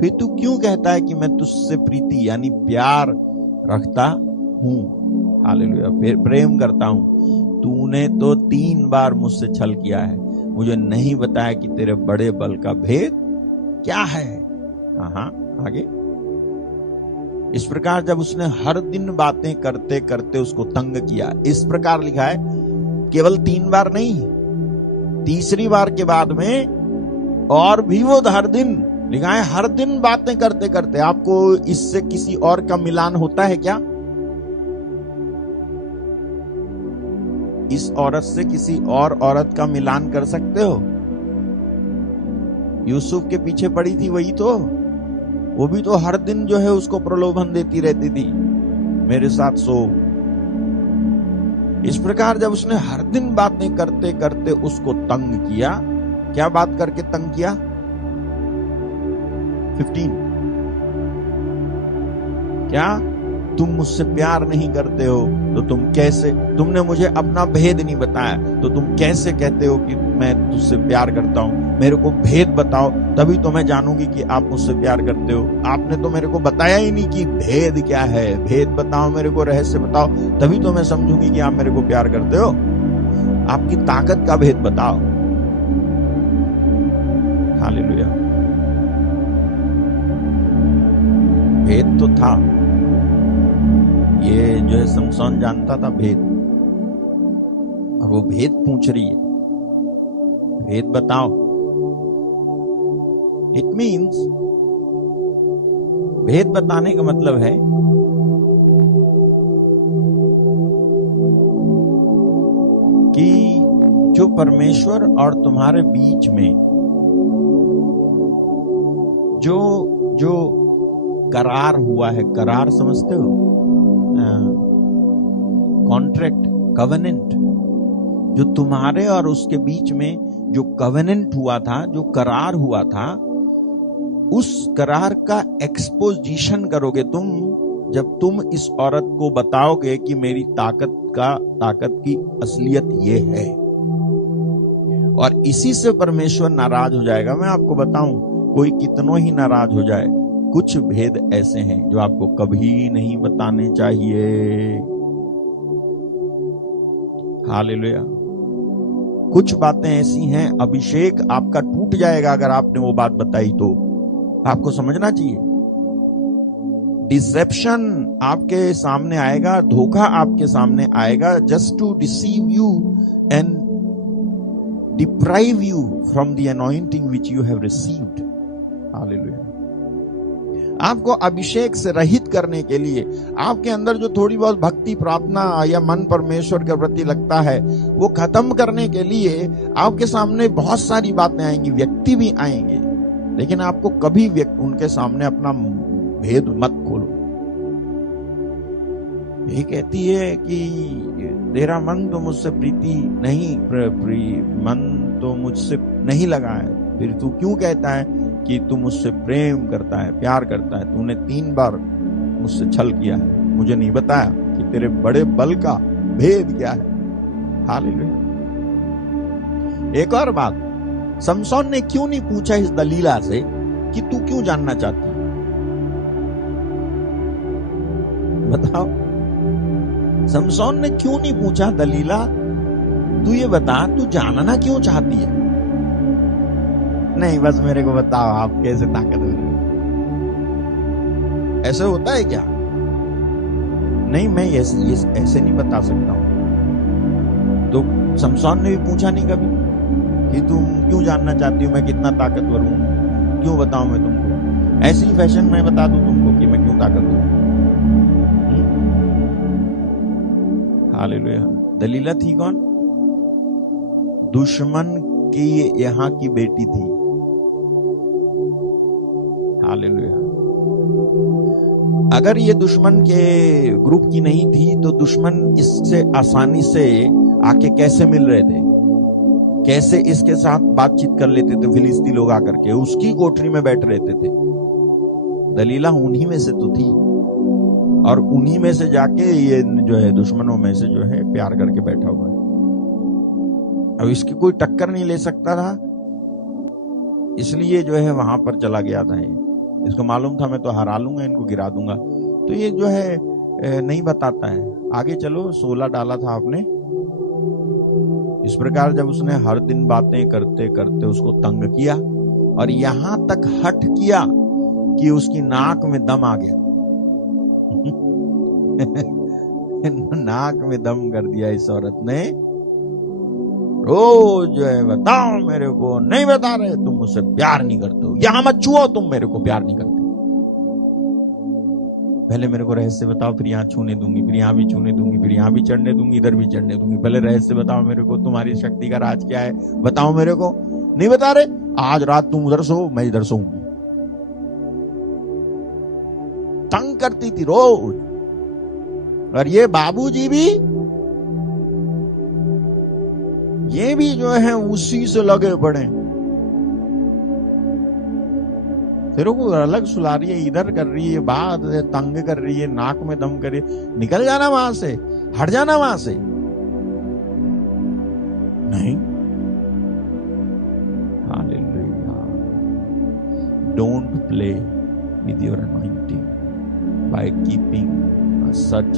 फिर तू क्यों कहता है कि मैं तुझसे प्रीति यानी प्यार रखता हूं, हालेलुया, फिर प्रेम करता हूं। तूने तो 3 बार मुझसे छल किया है, मुझे नहीं बताया कि तेरे बड़े बल का भेद क्या है। हाँ आगे, इस प्रकार जब उसने हर दिन बातें करते करते उसको तंग किया, इस प्रकार लिखा है, केवल 3 बार नहीं, तीसरी बार के बाद में और भी वो हर दिन लिखा है, हर दिन बातें करते करते। आपको इससे किसी और का मिलान होता है क्या? इस औरत से किसी और औरत का मिलान कर सकते हो? यूसुफ के पीछे पड़ी थी वही तो, वो भी तो हर दिन जो है उसको प्रलोभन देती रहती थी, मेरे साथ सो। इस प्रकार जब उसने हर दिन बातें करते करते उसको तंग किया, क्या बात करके तंग किया? 15 क्या तुम मुझसे प्यार नहीं करते हो तो तुमने मुझे अपना भेद नहीं बताया तो तुम कैसे कहते हो कि मैं तुझसे प्यार करता हूं? मेरे को भेद बताओ तभी तो मैं जानूंगी कि आप मुझसे प्यार करते हो। आपने तो मेरे को बताया ही नहीं कि भेद क्या है। भेद बताओ, मेरे को रहस्य बताओ, तभी तो मैं समझूंगी कि आप मेरे को प्यार करते हो। आपकी ताकत का भेद बताओ। हालेलुया। भेद तो था, ये जो है समसोन जानता था भेद, और वो भेद पूछ रही है, भेद बताओ। इट मीन्स भेद बताने का मतलब है कि जो परमेश्वर और तुम्हारे बीच में जो करार हुआ है, करार समझते हो? कॉन्ट्रैक्ट, कवेनेंट, जो तुम्हारे और उसके बीच में जो कवेनेंट हुआ था, जो करार हुआ था, उस करार का एक्सपोजिशन करोगे तुम जब तुम इस औरत को बताओगे कि मेरी ताकत की असलियत ये है। और इसी से परमेश्वर नाराज हो जाएगा। मैं आपको बताऊं, कोई कितनों ही नाराज हो जाए, कुछ भेद ऐसे हैं जो आपको कभी नहीं बताने चाहिए। हालेलुया। कुछ बातें ऐसी हैं, अभिषेक आपका टूट जाएगा अगर आपने वो बात बताई तो। आपको समझना चाहिए, डिसेप्शन आपके सामने आएगा, धोखा आपके सामने आएगा, just to deceive you and deprive you from the anointing which you have received. Hallelujah. आपको अभिषेक से रहित करने के लिए, आपके अंदर जो थोड़ी बहुत भक्ति प्रार्थना या मन परमेश्वर के प्रति लगता है वो खत्म करने के लिए आपके सामने बहुत सारी बातें आएंगी, व्यक्ति भी आएंगे, लेकिन आपको कभी उनके सामने अपना भेद मत खोलो। ये कहती है कि तेरा मन तो मुझसे प्रीति नहीं, मन तो मुझसे नहीं लगा है, फिर तू क्यों कहता है कि तू मुझसे प्रेम करता है, प्यार करता है? तूने 3 बार मुझसे छल किया है, मुझे नहीं बताया कि तेरे बड़े बल का भेद क्या है। हालेलुया। एक और बात, समसोन ने क्यों नहीं पूछा इस दलीला से कि तू क्यों जानना चाहती है? बताओ, समसोन ने क्यों नहीं पूछा, दलीला तू ये बता, तू जानना क्यों चाहती है? नहीं, बस मेरे को बताओ आप कैसे ताकतवर हो। ऐसे होता है क्या? नहीं, मैं ऐसे नहीं बता सकता हूं। तो समसोन ने भी पूछा नहीं कभी कि तुम क्यों जानना चाहती हो मैं कितना ताकतवर हूं, क्यों बताऊं मैं तुमको? ऐसी फैशन में बता दूं तुमको कि मैं क्यों ताकतवर हूं। हालेलुया। दलीला थी कौन? दुश्मन की यहां की बेटी थी। हालेलुया। अगर ये दुश्मन के ग्रुप की नहीं थी तो दुश्मन इससे आसानी से आके कैसे मिल रहे थे, कैसे इसके साथ बातचीत कर लेते थे? फिलिस्ती लोग आकर के उसकी कोठरी में बैठ रहते थे। दलीला उन्हीं में से तो थी, और उन्हीं में से जाके ये जो है दुश्मनों में से जो है प्यार करके बैठा हुआ है। अब इसकी कोई टक्कर नहीं ले सकता था, इसलिए जो है वहां पर चला गया था। इसको मालूम था मैं तो हरा लूंगा, इनको गिरा दूंगा, तो ये जो है नहीं बताता है। आगे चलो, 16 डाला था आपने। इस प्रकार जब उसने हर दिन बातें करते करते उसको तंग किया और यहां तक हट किया कि उसकी नाक में दम आ गया। नाक में दम कर दिया इस औरत ने। रोज जो है बताओ मेरे को, नहीं बता रहे, तुम मुझसे प्यार नहीं करते हो, यहां मत छुओ, तुम मेरे को प्यार नहीं करते। पहले मेरे को रहस्य बताओ, फिर यहां छूने दूंगी, फिर यहां भी छूने दूंगी, फिर यहां भी चढ़ने दूंगी, इधर भी चढ़ने दूंगी। पहले रहस्य बताओ मेरे को, तुम्हारी शक्ति का राज क्या है बताओ मेरे को। नहीं बता रहे, आज रात तुम उधर सो, मैं इधर सोऊंगी। तंग करती थी रोज। और ये बाबूजी भी, ये भी जो है उसी से लगे पड़े। फिर वो अलग सुला रही है, इधर कर रही है, बात तंग कर रही है, नाक में दम कर रही है। निकल जाना वहां से, हट जाना वहां से। नहीं। Hallelujah. Don't play with your anointing by keeping such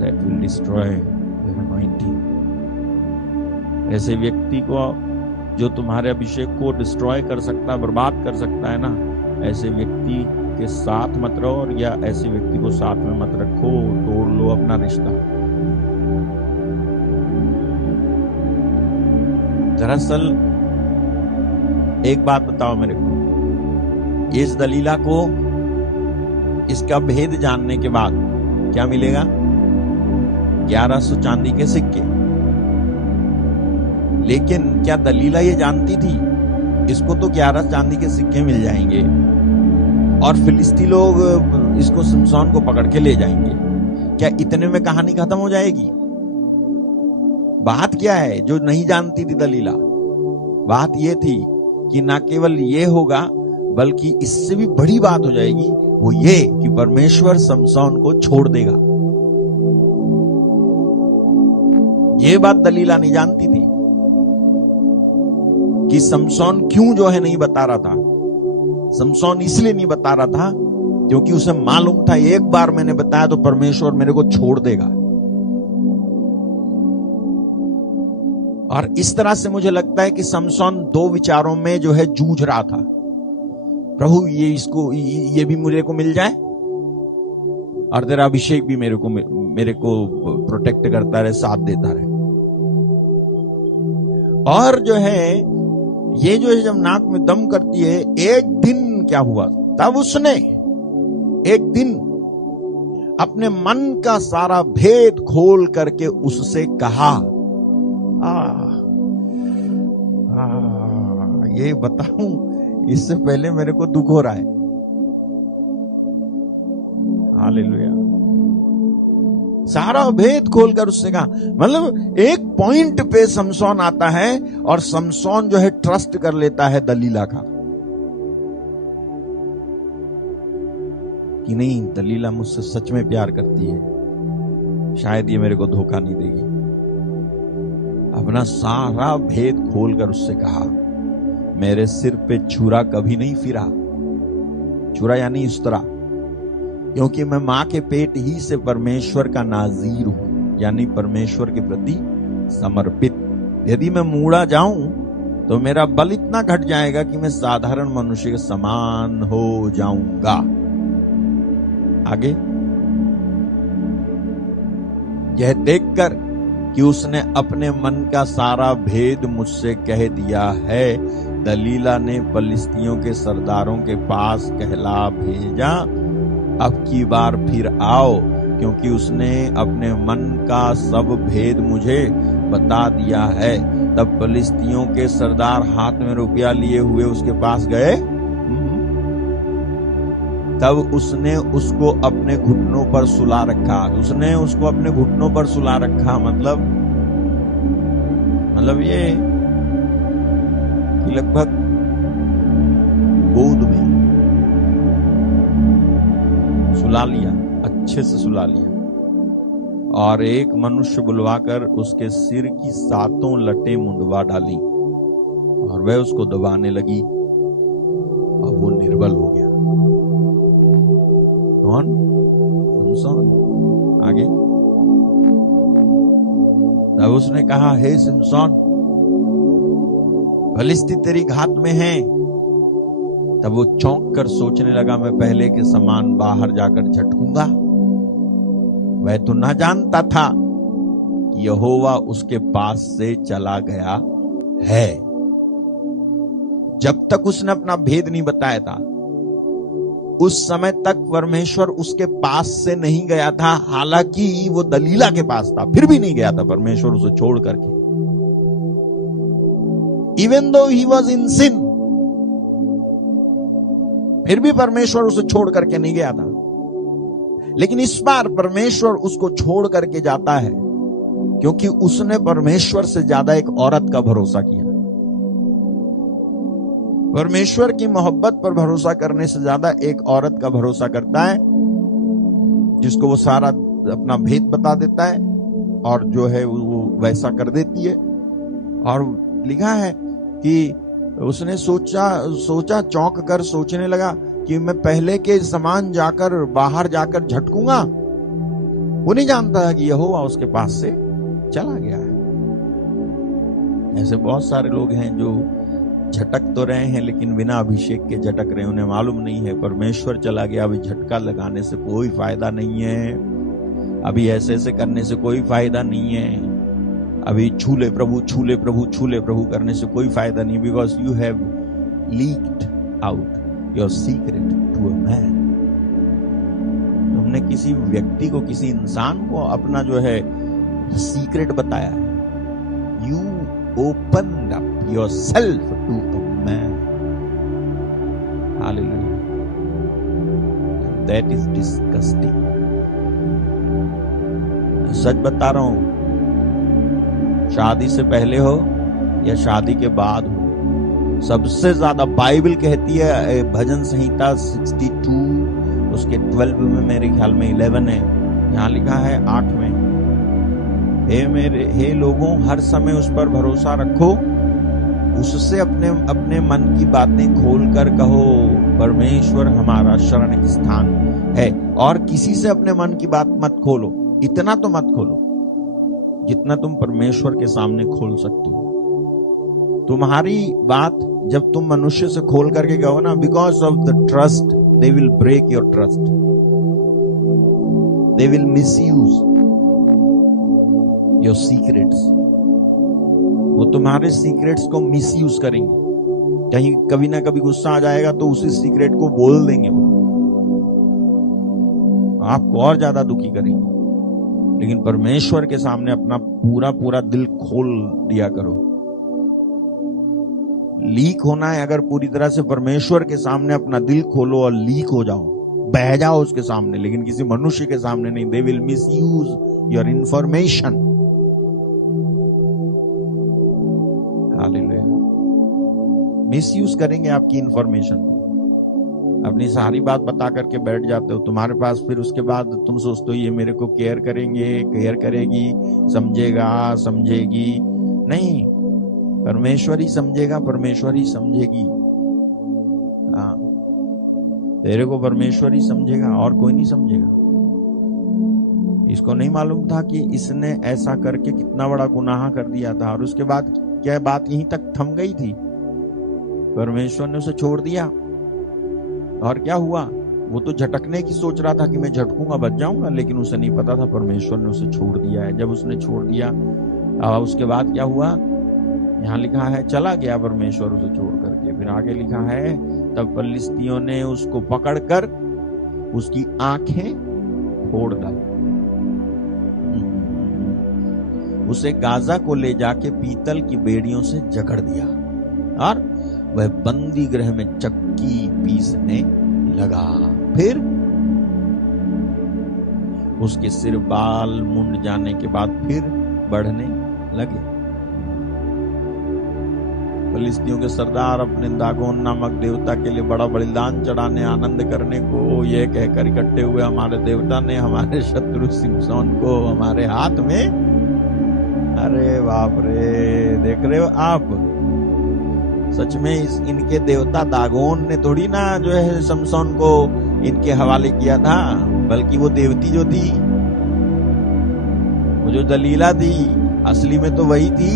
that will destroy your anointing. ऐसे व्यक्ति को जो तुम्हारे अभिषेक को डिस्ट्रॉय कर सकता है, बर्बाद कर सकता है ना, ऐसे व्यक्ति के साथ मत रहो, और या ऐसे व्यक्ति को साथ में मत रखो, तोड़ लो अपना रिश्ता। दरअसल एक बात बताओ मेरे को, इस दलीला को इसका भेद जानने के बाद क्या मिलेगा? 1100 चांदी के सिक्के। लेकिन क्या दलीला ये जानती थी इसको तो 11 चांदी के सिक्के मिल जाएंगे और फिलिस्ती लोग इसको समसोन को पकड़ के ले जाएंगे? क्या इतने में कहानी खत्म हो जाएगी? बात क्या है जो नहीं जानती थी दलीला? बात ये थी कि ना केवल ये होगा बल्कि इससे भी बड़ी बात हो जाएगी, वो ये कि परमेश्वर समसोन को छोड़ देगा। ये बात दलीला नहीं जानती थी कि समसोन क्यों जो है नहीं बता रहा था। समसोन इसलिए नहीं बता रहा था क्योंकि उसे मालूम था एक बार मैंने बताया तो परमेश्वर मेरे को छोड़ देगा। और इस तरह से मुझे लगता है कि समसोन 2 विचारों में जो है जूझ रहा था। प्रभु ये भी मेरे को मिल जाए और तेरा अभिषेक भी मेरे को प्रोटेक्ट करता रहे, साथ देता रहे। और जो है ये जो है जब नाक में दम करती है, एक दिन क्या हुआ तब उसने एक दिन अपने मन का सारा भेद खोल करके उससे कहा, ये बताऊं, इससे पहले मेरे को दुख हो रहा है। हालेलुया। सारा भेद खोलकर उससे कहा, मतलब एक पॉइंट पे समसोन आता है और समसोन जो है ट्रस्ट कर लेता है दलीला का, कि नहीं, दलीला मुझसे सच में प्यार करती है, शायद ये मेरे को धोखा नहीं देगी। अपना सारा भेद खोलकर उससे कहा, मेरे सिर पे छुरा कभी नहीं फिरा। छुरा यानी इस तरह, क्योंकि मैं मां के पेट ही से परमेश्वर का नाजीर हूं, यानी परमेश्वर के प्रति समर्पित। यदि मैं मूड़ा जाऊं तो मेरा बल इतना घट जाएगा कि मैं साधारण मनुष्य के समान हो जाऊंगा। आगे, यह देखकर कि उसने अपने मन का सारा भेद मुझसे कह दिया है, दलीला ने फलिस्तियों के सरदारों के पास कहला भेजा, अब की बार फिर आओ, क्योंकि उसने अपने मन का सब भेद मुझे बता दिया है। तब फलिस्तियों के सरदार हाथ में रुपया लिए हुए उसके पास गए। तब उसने उसको अपने घुटनों पर सुला रखा। उसने उसको अपने घुटनों पर सुला रखा, मतलब ये कि लगभग गोद में सुला लिया, अच्छे से सुला लिया, और एक मनुष्य बुलवाकर उसके सिर की 7 लटें मुंडवा डाली और वह उसको दबाने लगी और वो निर्बल हो गया। कौन? सिमसोन। आगे, तब उसने कहा, हे सिमसोन, फलिस्ती तेरी घात में हैं। तब वो चौंक कर सोचने लगा, मैं पहले के समान बाहर जाकर झटकूंगा। वह तो न जानता था कि यहोवा उसके पास से चला गया है। जब तक उसने अपना भेद नहीं बताया था, उस समय तक परमेश्वर उसके पास से नहीं गया था। हालांकि वो दलीला के पास था, फिर भी नहीं गया था परमेश्वर उसे छोड़ करके। Even though he was in सिन, फिर भी परमेश्वर उसे छोड़ करके नहीं गया था। लेकिन इस बार परमेश्वर उसको छोड़ करके जाता है, क्योंकि उसने परमेश्वर से ज्यादा एक औरत का भरोसा किया। परमेश्वर की मोहब्बत पर भरोसा करने से ज्यादा एक औरत का भरोसा करता है, जिसको वो सारा अपना भेद बता देता है और जो है वो वैसा कर देती है। और लिखा है कि उसने सोचा चौंक कर सोचने लगा कि मैं पहले के समान जाकर बाहर जाकर झटकूंगा। वो नहीं जानता था कि यहोवा उसके पास से चला गया है। ऐसे बहुत सारे लोग हैं जो झटक तो रहे हैं, लेकिन बिना अभिषेक के झटक रहे, उन्हें मालूम नहीं है परमेश्वर चला गया। अभी झटका लगाने से कोई फायदा नहीं है, अभी ऐसे ऐसे करने से कोई फायदा नहीं है, अभी छूले प्रभु छूले प्रभु छूले प्रभु करने से कोई फायदा नहीं, because you have leaked out your secret to a man. तुमने किसी व्यक्ति को, किसी इंसान को अपना जो है सीक्रेट बताया। You opened up yourself to a man. Hallelujah. That is disgusting. सच बता रहा हूं, शादी से पहले हो या शादी के बाद हो, सबसे ज्यादा बाइबल कहती है, भजन संहिता 62 उसके 12 में, मेरे ख्याल में 11 है, यहां लिखा है 8 में, हे लोगों, हर समय उस पर भरोसा रखो, उससे अपने मन की बातें खोलकर कहो, परमेश्वर हमारा शरण स्थान है। और किसी से अपने मन की बात मत खोलो, इतना तो मत खोलो जितना तुम परमेश्वर के सामने खोल सकते हो। तुम्हारी बात जब तुम मनुष्य से खोल करके कहो ना, because of the trust they will break your trust, they will misuse your secrets. वो तुम्हारे सीक्रेट्स को मिसयूज करेंगे। कहीं कभी ना कभी गुस्सा आ जाएगा तो उसी सीक्रेट को बोल देंगे वो, आपको और ज्यादा दुखी करेंगे। लेकिन परमेश्वर के सामने अपना पूरा पूरा दिल खोल दिया करो। लीक होना है अगर पूरी तरह से परमेश्वर के सामने अपना दिल खोलो और लीक हो जाओ, बह जाओ उसके सामने, लेकिन किसी मनुष्य के सामने नहीं। They will miss use your information. Hallelujah. Miss use करेंगे आपकी इंफॉर्मेशन को। अपनी सारी बात बता करके बैठ जाते हो तुम्हारे पास, फिर उसके बाद तुम सोचते हो ये मेरे को केयर करेंगे, केयर करेगी, समझेगा, समझेगी। नहीं, परमेश्वर ही समझेगा, परमेश्वर ही समझेगी। हाँ, तेरे को परमेश्वर ही समझेगा और कोई नहीं समझेगा। इसको नहीं मालूम था कि इसने ऐसा करके कितना बड़ा गुनाह कर दिया था, और उसके बाद क्या बात यहीं तक थम गई थी? परमेश्वर ने उसे छोड़ दिया। और क्या हुआ? वो तो झटकने की सोच रहा था कि मैं झटकूंगा बच जाऊंगा, लेकिन उसे नहीं पता था परमेश्वर ने उसे छोड़ दिया है। जब उसने छोड़ दिया, उसके बाद क्या हुआ? यहाँ लिखा है चला गया परमेश्वर उसे छोड़ करके। फिर आगे लिखा है तब फिलिस्तियों ने उसको पकड़कर उसकी आंखें फोड़ डाली, उसे गाजा को ले जाके पीतल की बेड़ियों से जकड़ दिया और वह बंदी गृह में चक्की पीसने लगा। फिर उसके सिर बाल मुंड जाने के बाद फिर बढ़ने लगे। फिलिस्तियों के सरदार अपने दागोन नामक देवता के लिए बड़ा बलिदान चढ़ाने, आनंद करने को यह कहकर इकट्ठे हुए, हमारे देवता ने हमारे शत्रु सिमसोन को हमारे हाथ में। अरे बाप रे, देख रहे हो आप? सच में इनके देवता दागोन ने थोड़ी ना जो है समसोन को इनके हवाले किया था, बल्कि वो देवती जो थी, वो जो दलीला थी, असली में तो वही थी।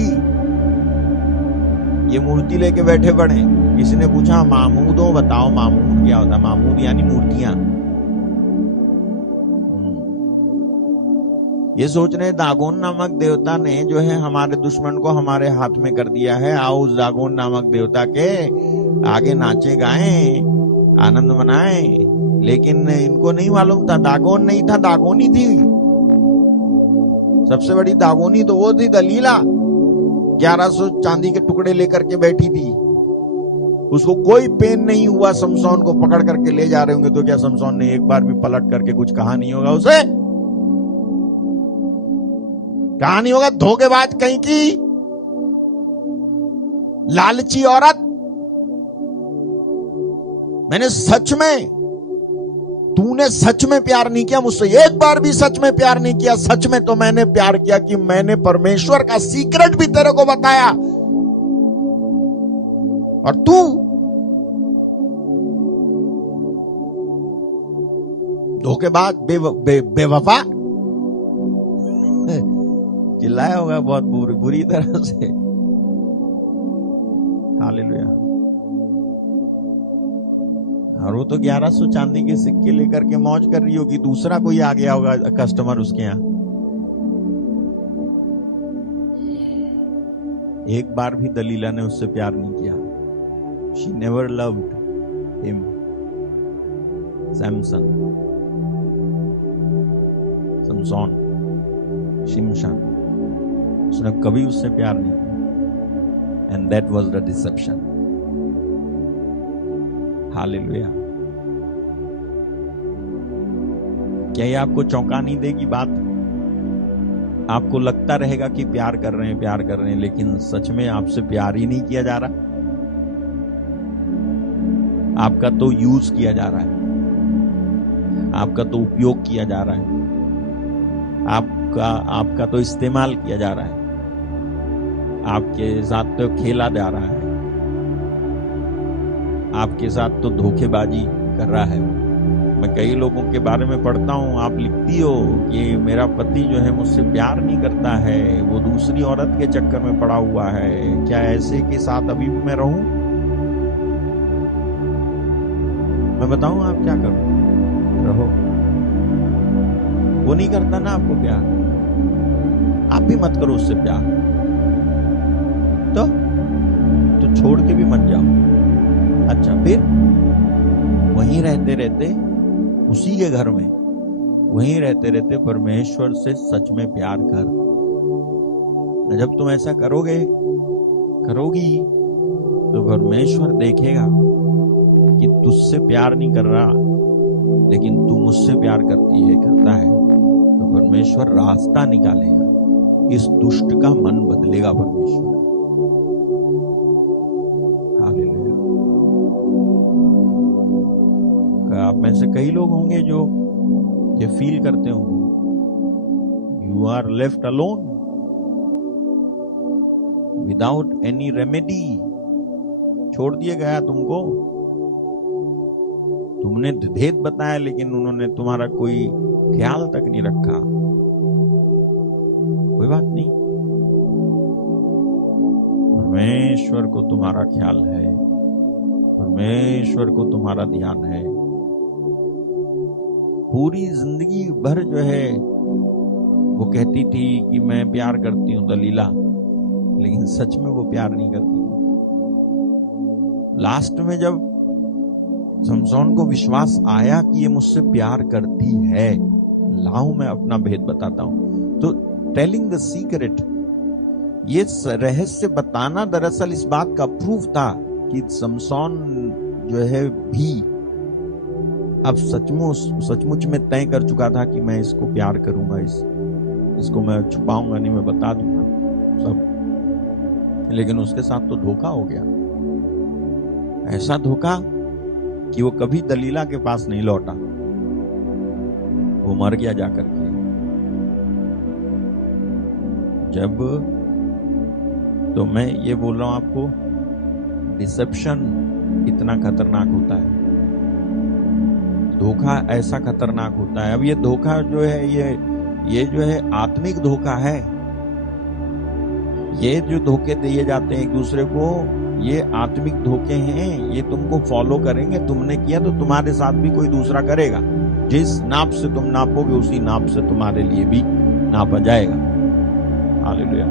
ये मूर्ति लेके बैठे पड़े। किसी ने पूछा मामूद हो, बताओ मामूद क्या होता? मामूद यानी मूर्तियां। ये सोच रहे दागोन नामक देवता ने जो है हमारे दुश्मन को हमारे हाथ में कर दिया है, आओ उस दागोन नामक देवता के आगे नाचे गाएं, आनंद मनाएं। लेकिन इनको नहीं मालूम था, दागोन नहीं था, दागोनी थी। सबसे बड़ी दागोनी तो वो थी दलीला, 1100 चांदी के टुकड़े लेकर के बैठी थी। उसको कोई पेन नहीं हुआ समसोन को पकड़ करके ले जा रहे होंगे तो क्या समसोन ने एक बार भी पलट करके कुछ कहा नहीं होगा उसे? कहा नहीं होगा? धोखेबाज कहीं की, लालची औरत। मैंने सच में, तूने सच में प्यार नहीं किया मुझसे, एक बार भी सच में प्यार नहीं किया। सच में तो मैंने प्यार किया कि मैंने परमेश्वर का सीक्रेट भी तेरे को बताया, और तू धोखेबाज, बेवफा। चिल्लाया होगा बहुत बुरी तरह से। हालेलुया। और वो तो 1100 चांदी के सिक्के लेकर के मौज कर रही होगी, दूसरा कोई आ गया होगा कस्टमर उसके यहां। एक बार भी दलीला ने उससे प्यार नहीं किया। She never loved him. Samson, Samson, Shimshon, उसने कभी उससे प्यार नहीं किया। And that was the deception. Hallelujah. क्या ये आपको चौंका नहीं देगी बात? आपको लगता रहेगा कि प्यार कर रहे हैं, प्यार कर रहे हैं, लेकिन सच में आपसे प्यार ही नहीं किया जा रहा। आपका तो यूज किया जा रहा है, आपका तो उपयोग किया जा रहा है, आपका तो इस्तेमाल किया जा रहा है, आपके साथ तो खेला जा रहा है, आपके साथ तो धोखेबाजी कर रहा है। मैं कई लोगों के बारे में पढ़ता हूं, आप लिखती हो कि मेरा पति जो है मुझसे प्यार नहीं करता है, वो दूसरी औरत के चक्कर में पड़ा हुआ है। क्या ऐसे के साथ अभी भी मैं रहूं? मैं बताऊं आप क्या करो? रहो। वो नहीं करता ना आपको प्यार, आप भी मत करो उससे प्यार। तो छोड़ के भी मत जाओ। अच्छा, फिर वहीं रहते रहते, उसी के घर में वहीं रहते रहते परमेश्वर से सच में प्यार कर। जब तुम ऐसा करोगी तो परमेश्वर देखेगा कि तुझसे प्यार नहीं कर रहा, लेकिन तू मुझसे प्यार करता है, तो परमेश्वर रास्ता निकालेगा, इस दुष्ट का मन बदलेगा परमेश्वर। हालेलुया। आप में से कई लोग होंगे जो ये फील करते होंगे, you are left alone without any remedy. छोड़ दिया गया तुमको, तुमने भेद बताया लेकिन उन्होंने तुम्हारा कोई ख्याल तक नहीं रखा। कोई बात नहीं, परमेश्वर को तुम्हारा ख्याल है, परमेश्वर को तुम्हारा ध्यान है। पूरी जिंदगी भर जो है वो कहती थी कि मैं प्यार करती हूं दलीला, लेकिन सच में वो प्यार नहीं करती थी। लास्ट में जब समसोन को विश्वास आया कि ये मुझसे प्यार करती है, लाओ मैं अपना भेद बताता हूं, तो टेलिंग द सीक्रेट, ये रहस्य बताना दरअसल इस बात का प्रूफ था कि समसोन जो है भी अब सचमुच में तय कर चुका था कि मैं इसको प्यार करूंगा, इसको मैं छुपाऊंगा नहीं, मैं बता दूंगा सब। लेकिन उसके साथ तो धोखा हो गया, ऐसा धोखा कि वो कभी दलीला के पास नहीं लौटा, वो मर गया जाकर के। जब तो मैं ये बोल रहा हूं आपको, डिसेप्शन इतना खतरनाक होता है, धोखा ऐसा खतरनाक होता है। अब ये धोखा जो है ये जो है आत्मिक धोखा है। ये जो धोखे दिए जाते हैं एक दूसरे को, ये आत्मिक धोखे हैं। ये तुमको फॉलो करेंगे, तुमने किया तो तुम्हारे साथ भी कोई दूसरा करेगा। जिस नाप से तुम नापोगे उसी नाप से तुम्हारे लिए भी नापा जाएगा। हालेलुया।